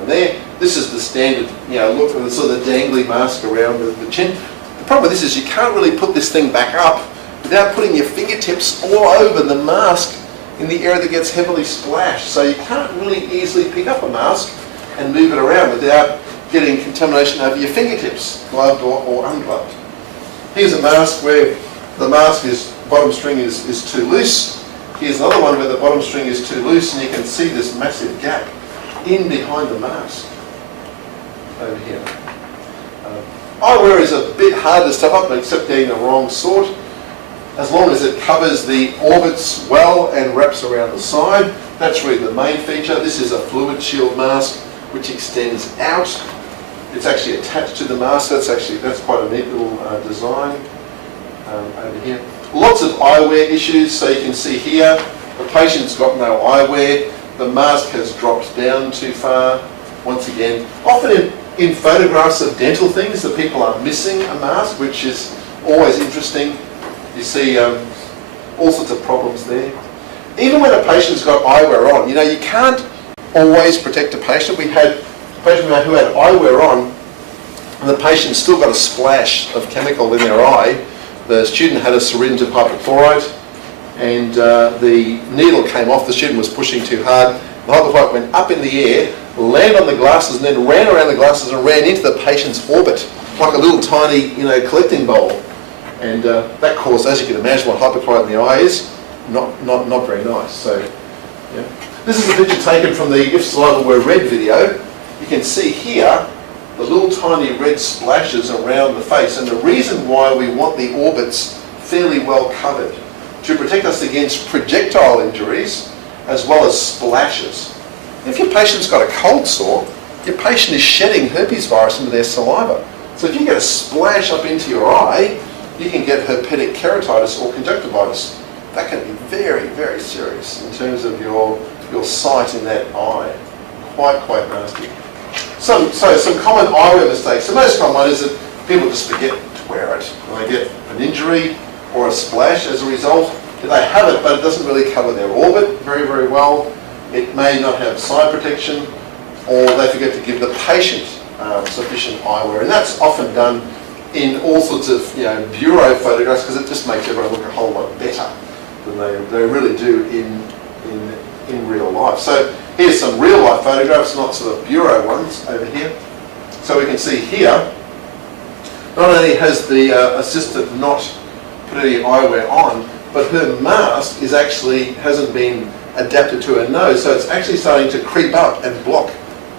there. This is the standard, look at the sort of dangly mask around the chin. The problem with this is you can't really put this thing back up without putting your fingertips all over the mask in the area that gets heavily splashed. So you can't really easily pick up a mask and move it around without getting contamination over your fingertips, gloved or ungloved. Here's a mask where the bottom string is too loose. Here's another one where the bottom string is too loose, and you can see this massive gap in behind the mask over here. Eyewear is a bit hard to stuff up, except getting the wrong sort. As long as it covers the orbits well and wraps around the side, that's really the main feature. This is a fluid shield mask which extends out. It's actually attached to the mask. That's quite a neat little design over here. Lots of eyewear issues. So you can see here, the patient's got no eyewear. The mask has dropped down too far. Once again, often in photographs of dental things, the people are missing a mask, which is always interesting. You see all sorts of problems there. Even when a patient's got eyewear on, you can't always protect a patient. We had a patient who had eyewear on, and the patient still got a splash of chemical in their eye. The student had a syringe of hypochlorite, and the needle came off. The student was pushing too hard. The hypochlorite went up in the air, landed on the glasses, and then ran around the glasses and ran into the patient's orbit, like a little tiny, collecting bowl. And that caused, as you can imagine, what hypochlorite in the eye is, not very nice. So, yeah. This is a picture taken from the If Saliva Were Red video. You can see here the little tiny red splashes around the face, and the reason why we want the orbits fairly well covered to protect us against projectile injuries as well as splashes. If your patient's got a cold sore, your patient is shedding herpes virus into their saliva. So if you get a splash up into your eye, you can get herpetic keratitis or conjunctivitis that can be very, very serious in terms of your sight in that eye. Quite nasty. So some common eyewear mistakes. The most common one is that people just forget to wear it. And they get an injury or a splash as a result. They have it, but it doesn't really cover their orbit very, very well. It may not have side protection, or they forget to give the patient sufficient eyewear. And that's often done in all sorts of bureau photographs, because it just makes everyone look a whole lot better than they really do in real life. So here's some real life photographs, not sort of bureau ones over here. So we can see here, not only has the assistant not put any eyewear on, but her mask hasn't been adapted to her nose, so it's actually starting to creep up and block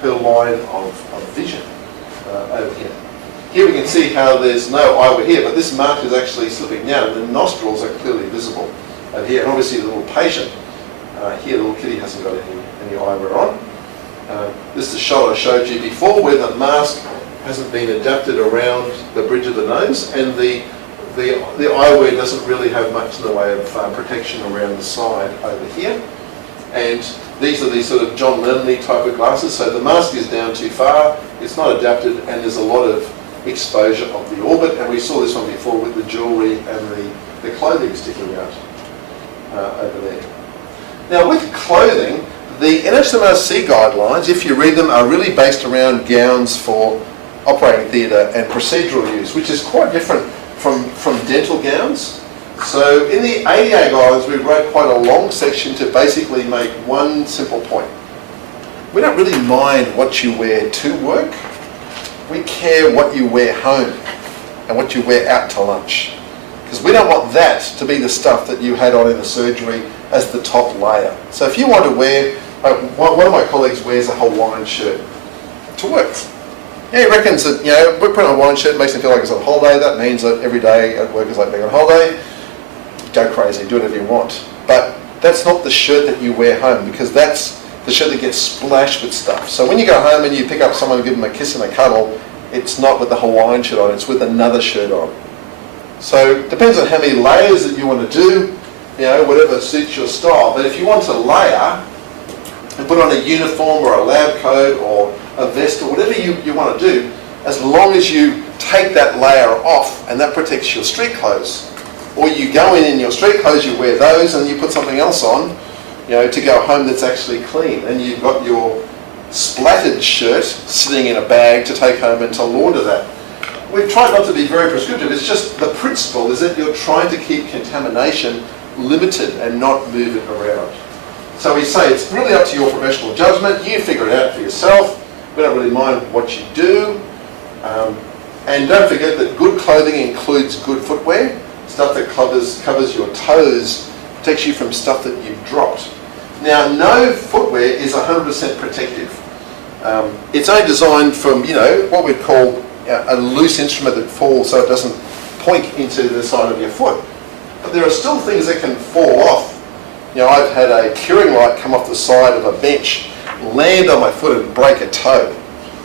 her line of vision over here. Here we can see how there's no eyewear here, but this mark is actually slipping down. The nostrils are clearly visible over here, and obviously the little patient here, the little kitty, hasn't got any eyewear on. This is the shot I showed you before, where the mask hasn't been adapted around the bridge of the nose, and the eyewear doesn't really have much in the way of protection around the side over here. And these are these sort of John Lennon-y type of glasses, so the mask is down too far, it's not adapted, and there's a lot of exposure of the orbit. And we saw this one before with the jewellery and the clothing sticking out over there. Now with clothing, the NHMRC guidelines, if you read them, are really based around gowns for operating theatre and procedural use, which is quite different from dental gowns. So in the ADA guidelines, we wrote quite a long section to basically make one simple point. We don't really mind what you wear to work. We care what you wear home and what you wear out to lunch. Because we don't want that to be the stuff that you had on in the surgery as the top layer. So if you want to wear, one of my colleagues wears a Hawaiian shirt to work. Yeah, he reckons that, we put on a Hawaiian shirt, it makes him feel like it's on holiday. That means that every day at work is like being on holiday. Go crazy, do whatever you want. But that's not the shirt that you wear home, because that's the shirt that gets splashed with stuff. So when you go home and you pick up someone and give them a kiss and a cuddle, it's not with the Hawaiian shirt on, it's with another shirt on. So it depends on how many layers that you want to do, whatever suits your style. But if you want to layer and put on a uniform or a lab coat or a vest or whatever you want to do, as long as you take that layer off and that protects your street clothes. Or you go in your street clothes, you wear those, and you put something else on, to go home that's actually clean. And you've got your splattered shirt sitting in a bag to take home and to launder that. We've tried not to be very prescriptive. It's just the principle is that you're trying to keep contamination limited and not move it around. So we say it's really up to your professional judgment. You figure it out for yourself. We don't really mind what you do. And don't forget that good clothing includes good footwear. Stuff that covers your toes, protects you from stuff that you've dropped. Now, no footwear is 100% protective. It's only designed from, what we'd call a loose instrument that falls so it doesn't point into the side of your foot. But there are still things that can fall off. I've had a curing light come off the side of a bench, land on my foot and break a toe.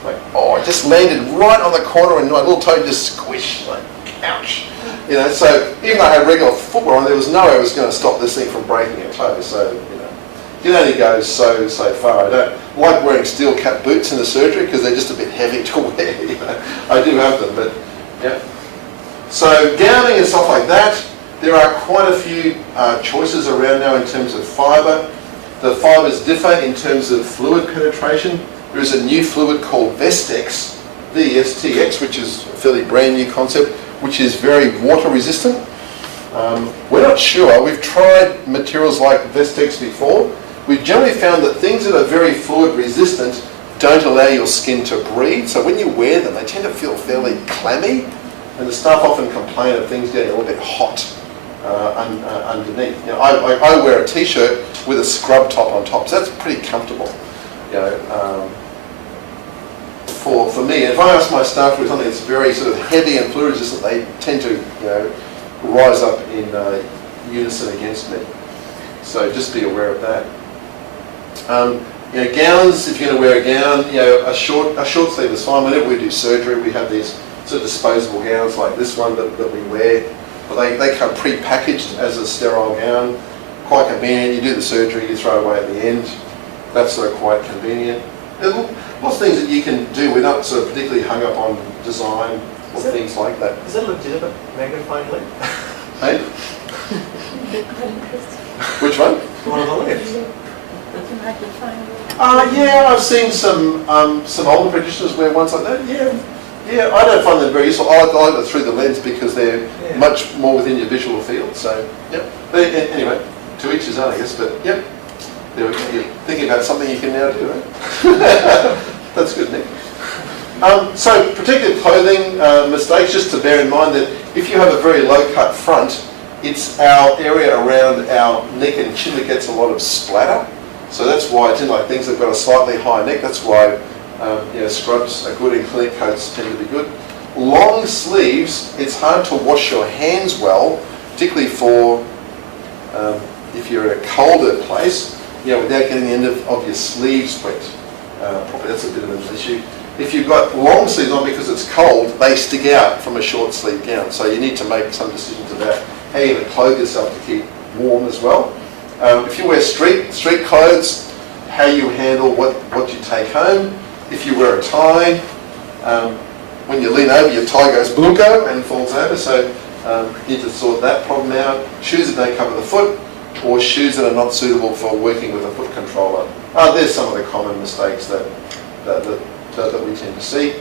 It just landed right on the corner and my little toe just squished, ouch. So even though I had regular footwear on, there was no way I was going to stop this thing from breaking a toe. So, it only goes so far. I don't like wearing steel cap boots in the surgery because they're just a bit heavy to wear. I do have them, but yeah. So gowning and stuff like that, there are quite a few choices around now in terms of fibre. The fibres differ in terms of fluid penetration. There is a new fluid called Vestex, VSTX, which is a fairly brand new concept, which is very water resistant. We're not sure. We've tried materials like Vestex before. We've generally found that things that are very fluid resistant don't allow your skin to breathe. So when you wear them, they tend to feel fairly clammy, and the staff often complain of things getting a little bit hot underneath. I wear a t-shirt with a scrub top on top, so that's pretty comfortable. For me, if I ask my staff to do something that's very sort of heavy and fluid resistant, they tend to rise up in unison against me. So just be aware of that. Gowns, if you're going to wear a gown, a short sleeve is fine. Whenever we do surgery, we have these sort of disposable gowns like this one that we wear. but they come pre-packaged as a sterile gown. Quite convenient. You do the surgery, you throw away at the end. That's sort of quite convenient. There's lots of things that you can do. We're not sort of particularly hung up on design or things like that. Is that a legitimate magnifying lens? Hey? They're quite interesting. Which one? One of the lenses. The magnifying glass. Yeah, I've seen some older practitioners wear ones like that. Yeah, I don't find them very useful. I like it through the lens because they're much more within your visual field. So, yep. But anyway, to each his own, I guess. But yep, you're thinking about something you can now do, right? That's good, Nick. So, protective clothing mistakes. Just to bear in mind that if you have a very low cut front, it's our area around our neck and chin that gets a lot of splatter. So that's why it's in like things that have got a slightly higher neck. That's why scrubs are good and clinic coats tend to be good. Long sleeves, it's hard to wash your hands well, particularly for if you're in a colder place, without getting the end of your sleeves wet. Probably that's a bit of an issue. If you've got long sleeves on because it's cold, they stick out from a short sleeve gown. So you need to make some decisions about how you're going to clothe yourself to keep warm as well. If you wear street clothes, how you handle what you take home. If you wear a tie, when you lean over, your tie goes blunko and falls over. So you need to sort that problem out. Shoes that don't cover the foot, or shoes that are not suitable for working with a foot controller. There's some of the common mistakes that we tend to see.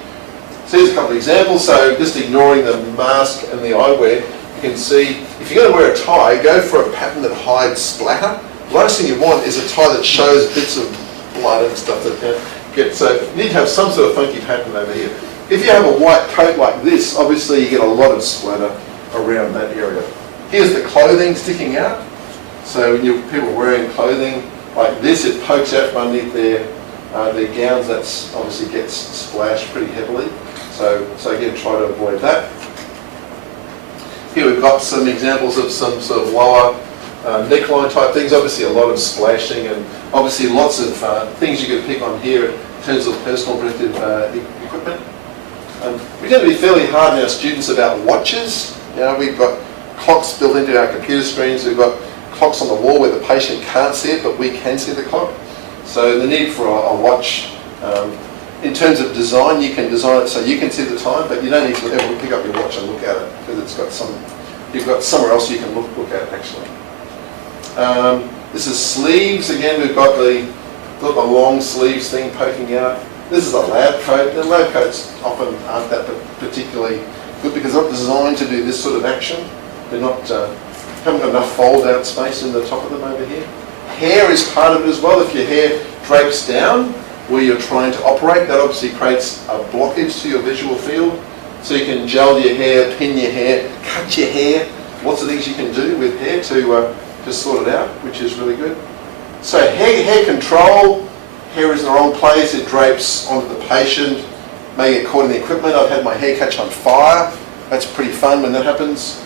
So here's a couple of examples. So just ignoring the mask and the eyewear, you can see if you're going to wear a tie, go for a pattern that hides splatter. The last thing you want is a tie that shows bits of blood and stuff that get. So you need to have some sort of funky pattern over here. If you have a white coat like this, obviously you get a lot of splatter around that area. Here's the clothing sticking out. So when people wearing clothing like this, it pokes out from underneath their gowns. That's obviously gets splashed pretty heavily. So again, try to avoid that. Here we've got some examples of some sort of lower neckline type things. Obviously a lot of splashing and obviously lots of things you can pick on here in terms of personal protective equipment. We tend to be fairly hard on our students about watches. We've got clocks built into our computer screens. We've got clocks on the wall where the patient can't see it, but we can see the clock. So the need for a watch, in terms of design, you can design it so you can see the time, but you don't need to ever pick up your watch and look at it because it's got you've got somewhere else you can look at actually. This is sleeves. Again, we've got the long sleeves thing poking out. This is a lab coat. The lab coats often aren't that particularly good because they're not designed to do this sort of action. They're not haven't got enough fold out space in the top of them over here. Hair is part of it as well. If your hair drapes down where you're trying to operate, that obviously creates a blockage to your visual field. So you can gel your hair, pin your hair, cut your hair. Lots of things you can do with hair to sort it out, which is really good. So hair control. Hair is in the wrong place. It drapes onto the patient. May get caught in the equipment. I've had my hair catch on fire. That's pretty fun when that happens.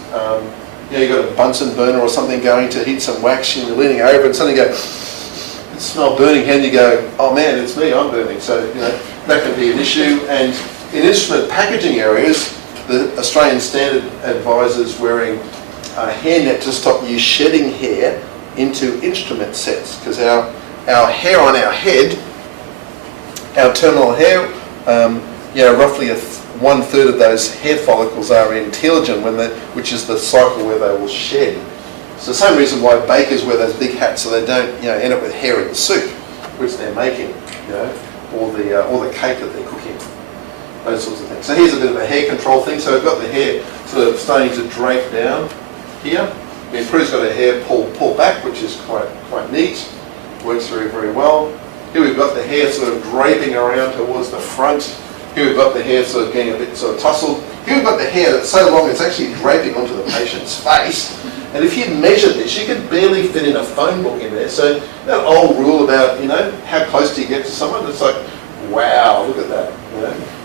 You've got a Bunsen burner or something going to heat some wax and you're leaning over and suddenly you go, you smell burning hand, you go, oh man, it's me, I'm burning. So, that can be an issue. And in instrument packaging areas, the Australian standard advises wearing a hairnet to stop you shedding hair into instrument sets because our hair on our head, our terminal hair, roughly 1/3 of those hair follicles are in telogen, which is the cycle where they will shed. It's the same reason why bakers wear those big hats so they don't end up with hair in the soup, which they're making, or the cake that they're cooking, those sorts of things. So here's a bit of a hair control thing. So we've got the hair sort of starting to drape down here. Prue's got her hair pulled back, which is quite neat. Works very, very well. Here we've got the hair sort of draping around towards the front. Here we've got the hair sort of getting a bit sort of tousled. Here we've got the hair that's so long it's actually draping onto the patient's face. And if you measured this, you could barely fit in a phone book in there. So that old rule about, how close do you get to someone? It's like, wow, look at that.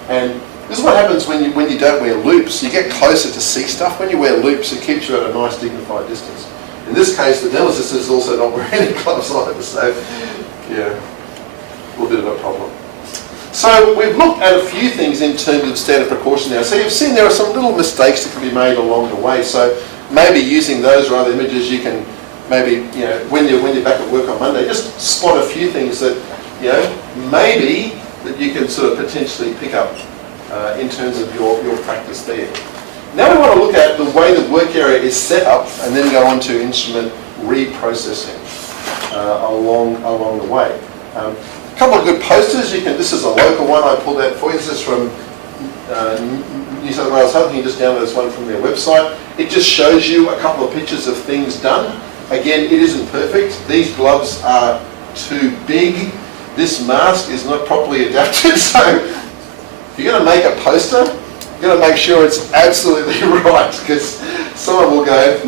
And this is what happens when you don't wear loops. You get closer to see stuff. When you wear loops, it keeps you at a nice dignified distance. In this case, the dental assistant is also not wearing any gloves either. So, a little bit of a problem. So we've looked at a few things in terms of standard precaution now. So you've seen there are some little mistakes that can be made along the way. So maybe using those or other images, you can maybe, you know, when you're back at work on Monday, just spot a few things that, you know, maybe that you can sort of potentially pick up in terms of your practice there. Now we want to look at the way the work area is set up and then go on to instrument reprocessing along the way. A couple of good posters. This is a local one I pulled out for you. This is from New South Wales Health. You can just download this one from their website. It just shows you a couple of pictures of things done. Again, it isn't perfect. These gloves are too big. This mask is not properly adapted. So if you're going to make a poster, you've got to make sure it's absolutely right, because someone will go,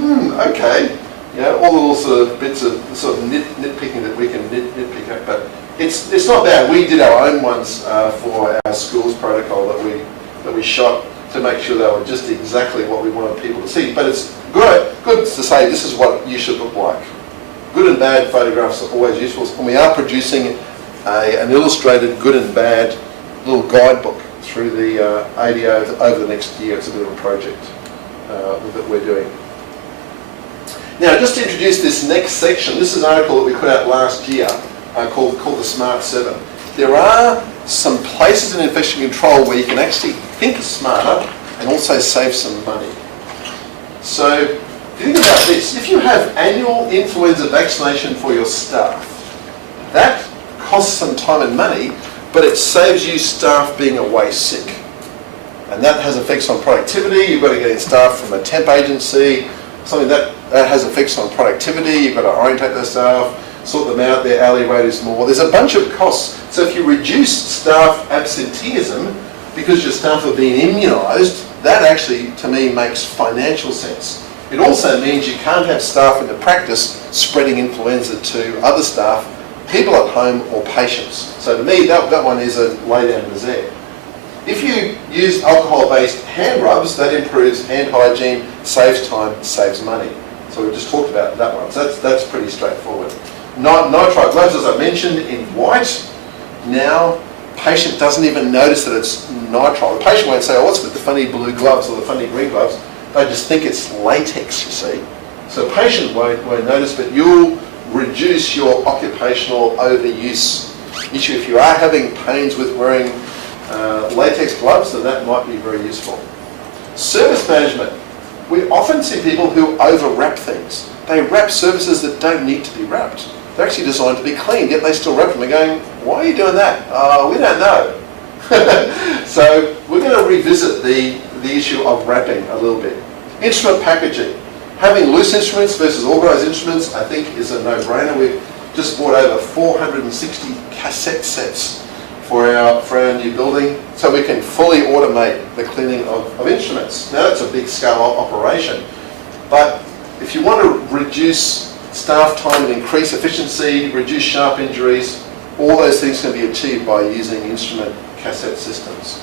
okay. You know, all the little sort of bits of sort of nitpicking that we can nitpick at, but it's not bad. We did our own ones for our schools protocol that we shot to make sure they were just exactly what we wanted people to see. But it's good to say this is what you should look like. Good and bad photographs are always useful, and we are producing an illustrated good and bad little guidebook through the ADO over the next year. It's a bit of a project that we're doing. Now, just to introduce this next section, this is an article that we put out last year called the Smart 7. There are some places in infection control where you can actually think smarter and also save some money. So, if you think about this, if you have annual influenza vaccination for your staff, that costs some time and money, but it saves you staff being away sick. And that has effects on productivity. You've got to get in staff from a temp agency, something that has effects on productivity. You've got to orientate their staff, sort them out, their hourly rate is more. There's a bunch of costs. So if you reduce staff absenteeism because your staff are being immunised, that actually, to me, makes financial sense. It also means you can't have staff in the practice spreading influenza to other staff, people at home, or patients. So to me, that one is a lay down the Z. If you use alcohol-based hand rubs, that improves hand hygiene, saves time, saves money. So we just talked about that one. So that's pretty straightforward. Nitrite gloves, as I mentioned, in white. Now, patient doesn't even notice that it's nitrile. The patient won't say, oh, what's with the funny blue gloves or the funny green gloves? They just think it's latex, you see. So patient won't notice, but you'll reduce your occupational overuse issue. If you are having pains with wearing latex gloves, then that might be very useful. Service management. We often see people who over-wrap things. They wrap services that don't need to be wrapped. They're actually designed to be cleaned, yet they still wrap them. They're going, why are you doing that? We don't know. So we're going to revisit the issue of wrapping a little bit. Instrument packaging. Having loose instruments versus organised instruments, I think, is a no-brainer. We've just bought over 460 cassette sets for our new building, so we can fully automate the cleaning of instruments. Now that's a big scale operation, but if you want to reduce staff time and increase efficiency, reduce sharp injuries, all those things can be achieved by using instrument cassette systems.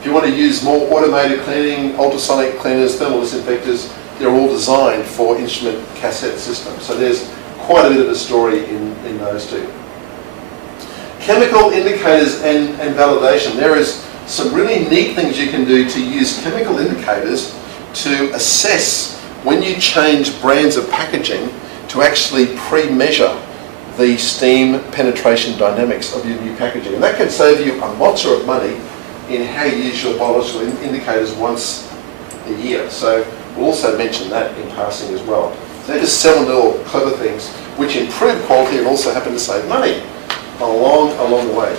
If you want to use more automated cleaning, ultrasonic cleaners, thermal disinfectors, they're all designed for instrument cassette systems. So there's quite a bit of a story in those two. Chemical indicators and validation. There is some really neat things you can do to use chemical indicators to assess when you change brands of packaging to actually pre-measure the steam penetration dynamics of your new packaging. And that can save you a monster of money in how you use your biological indicators once a year. So we'll also mention that in passing as well. So they're just 7 little clever things which improve quality and also happen to save money along the way.